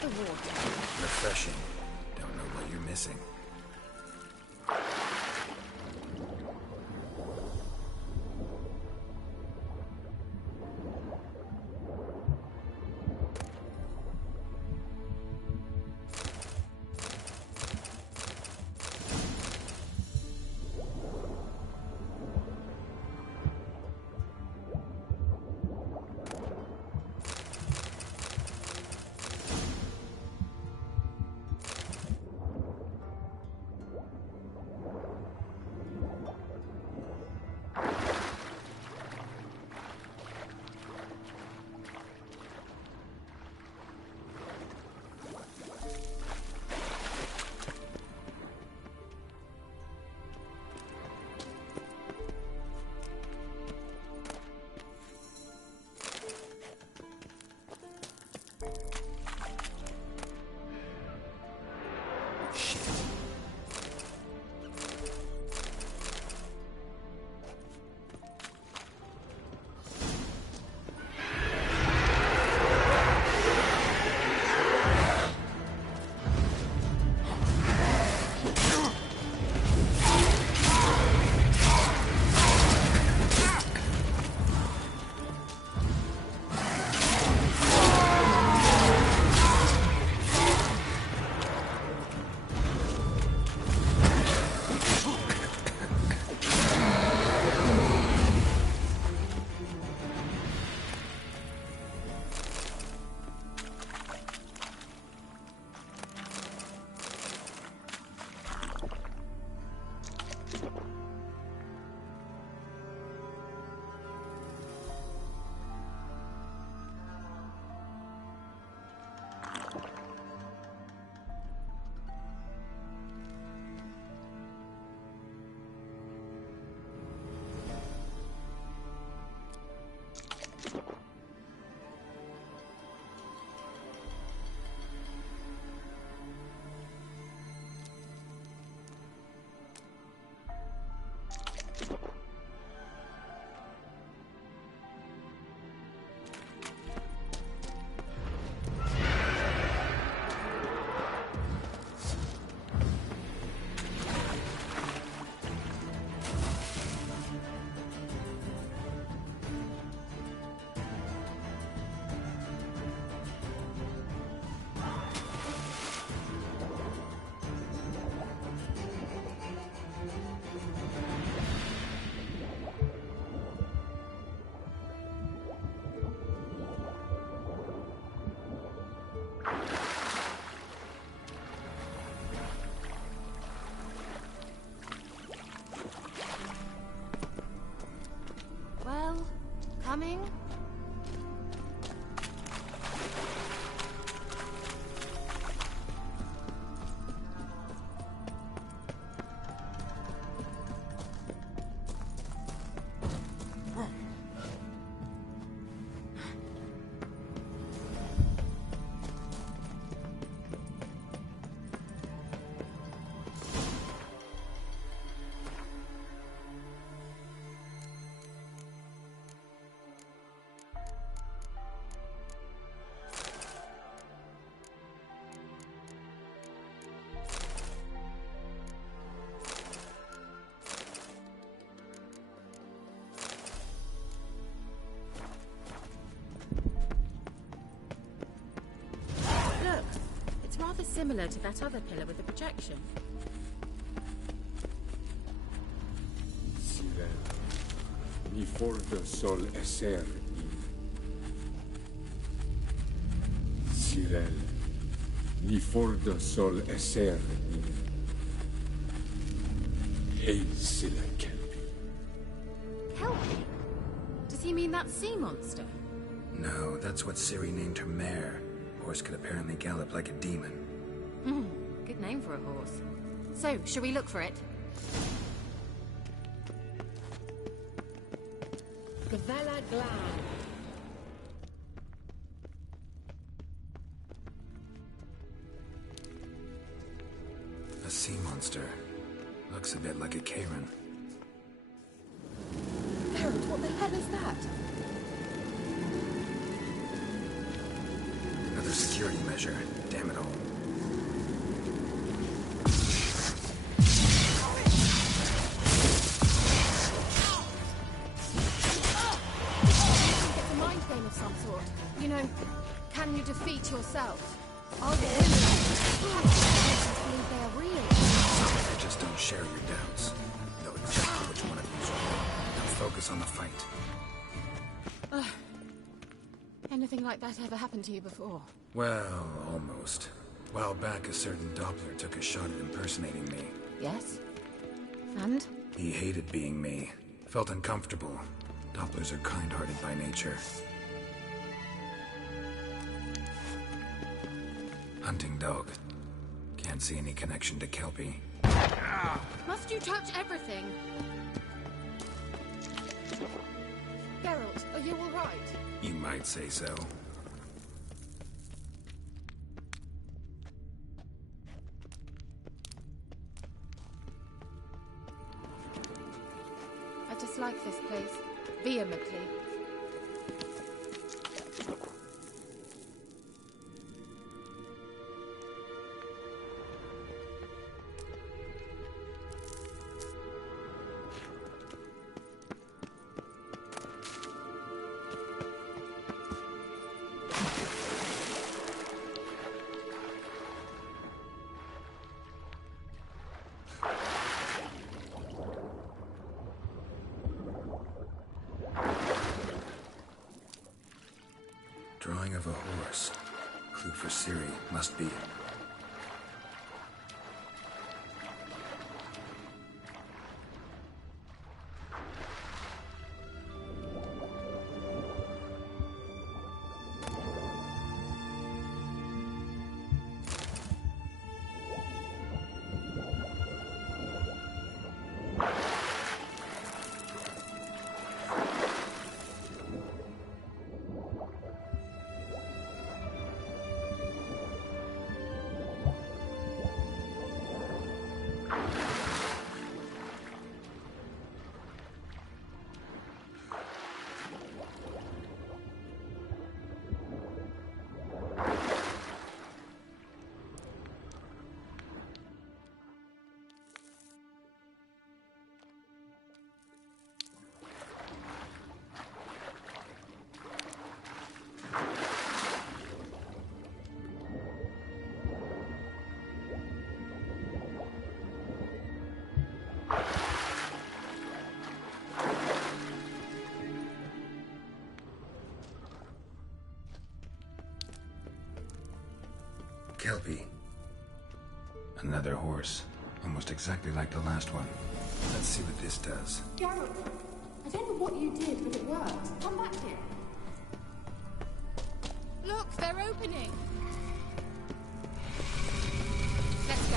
The water. Refreshing. Don't know what you're missing. coming? Rather similar to that other pillar with the projection. Sirel, ni fordo sol esser in. Sirel, ni fordo sol esser in. Hail Silla Kelpie. Kelpie? Does he mean that sea monster? No, that's what Ciri named her mare. Horse could apparently gallop like a demon. Good name for a horse. So, shall we look for it? Gavella Glan. A sea monster. Looks a bit like a Karen. Geralt, what the hell is that? Another security measure. Damn it all. It's a mind game of some sort. You know, can you defeat yourself? Are the women believe they are real? I just don't share your doubts. Know exactly which one of you's real. Now focus on the fight. Anything like that ever happened to you before? Well, almost. A while back, a certain Doppler took a shot at impersonating me. Yes? And? He hated being me. Felt uncomfortable. Dopplers are kind-hearted by nature. Hunting dog. Can't see any connection to Kelpie. Must you touch everything? Geralt, are you all right? You might say so. I dislike this place. Vehemently. Drawing of a horse. Clue for Ciri must be. Kelpie. Another horse. Almost exactly like the last one. Let's see what this does. Geralt, I don't know what you did, but it worked. Come back here. Look, they're opening. Let's go.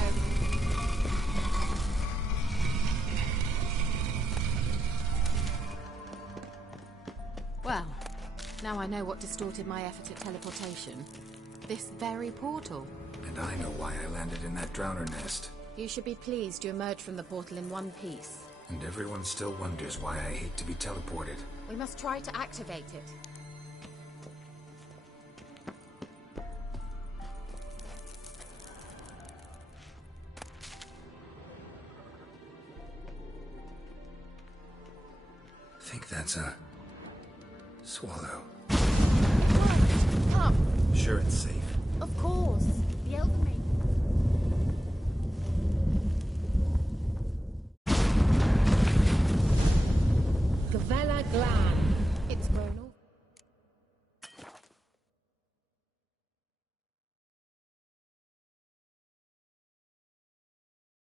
Well, now I know what distorted my effort at teleportation. This very portal. And I know why I landed in that drowner nest. You should be pleased you emerged from the portal in one piece. And everyone still wonders why I hate to be teleported. We must try to activate it. I think that's a swallow. Come. Sure it's safe. Of course. The elven mage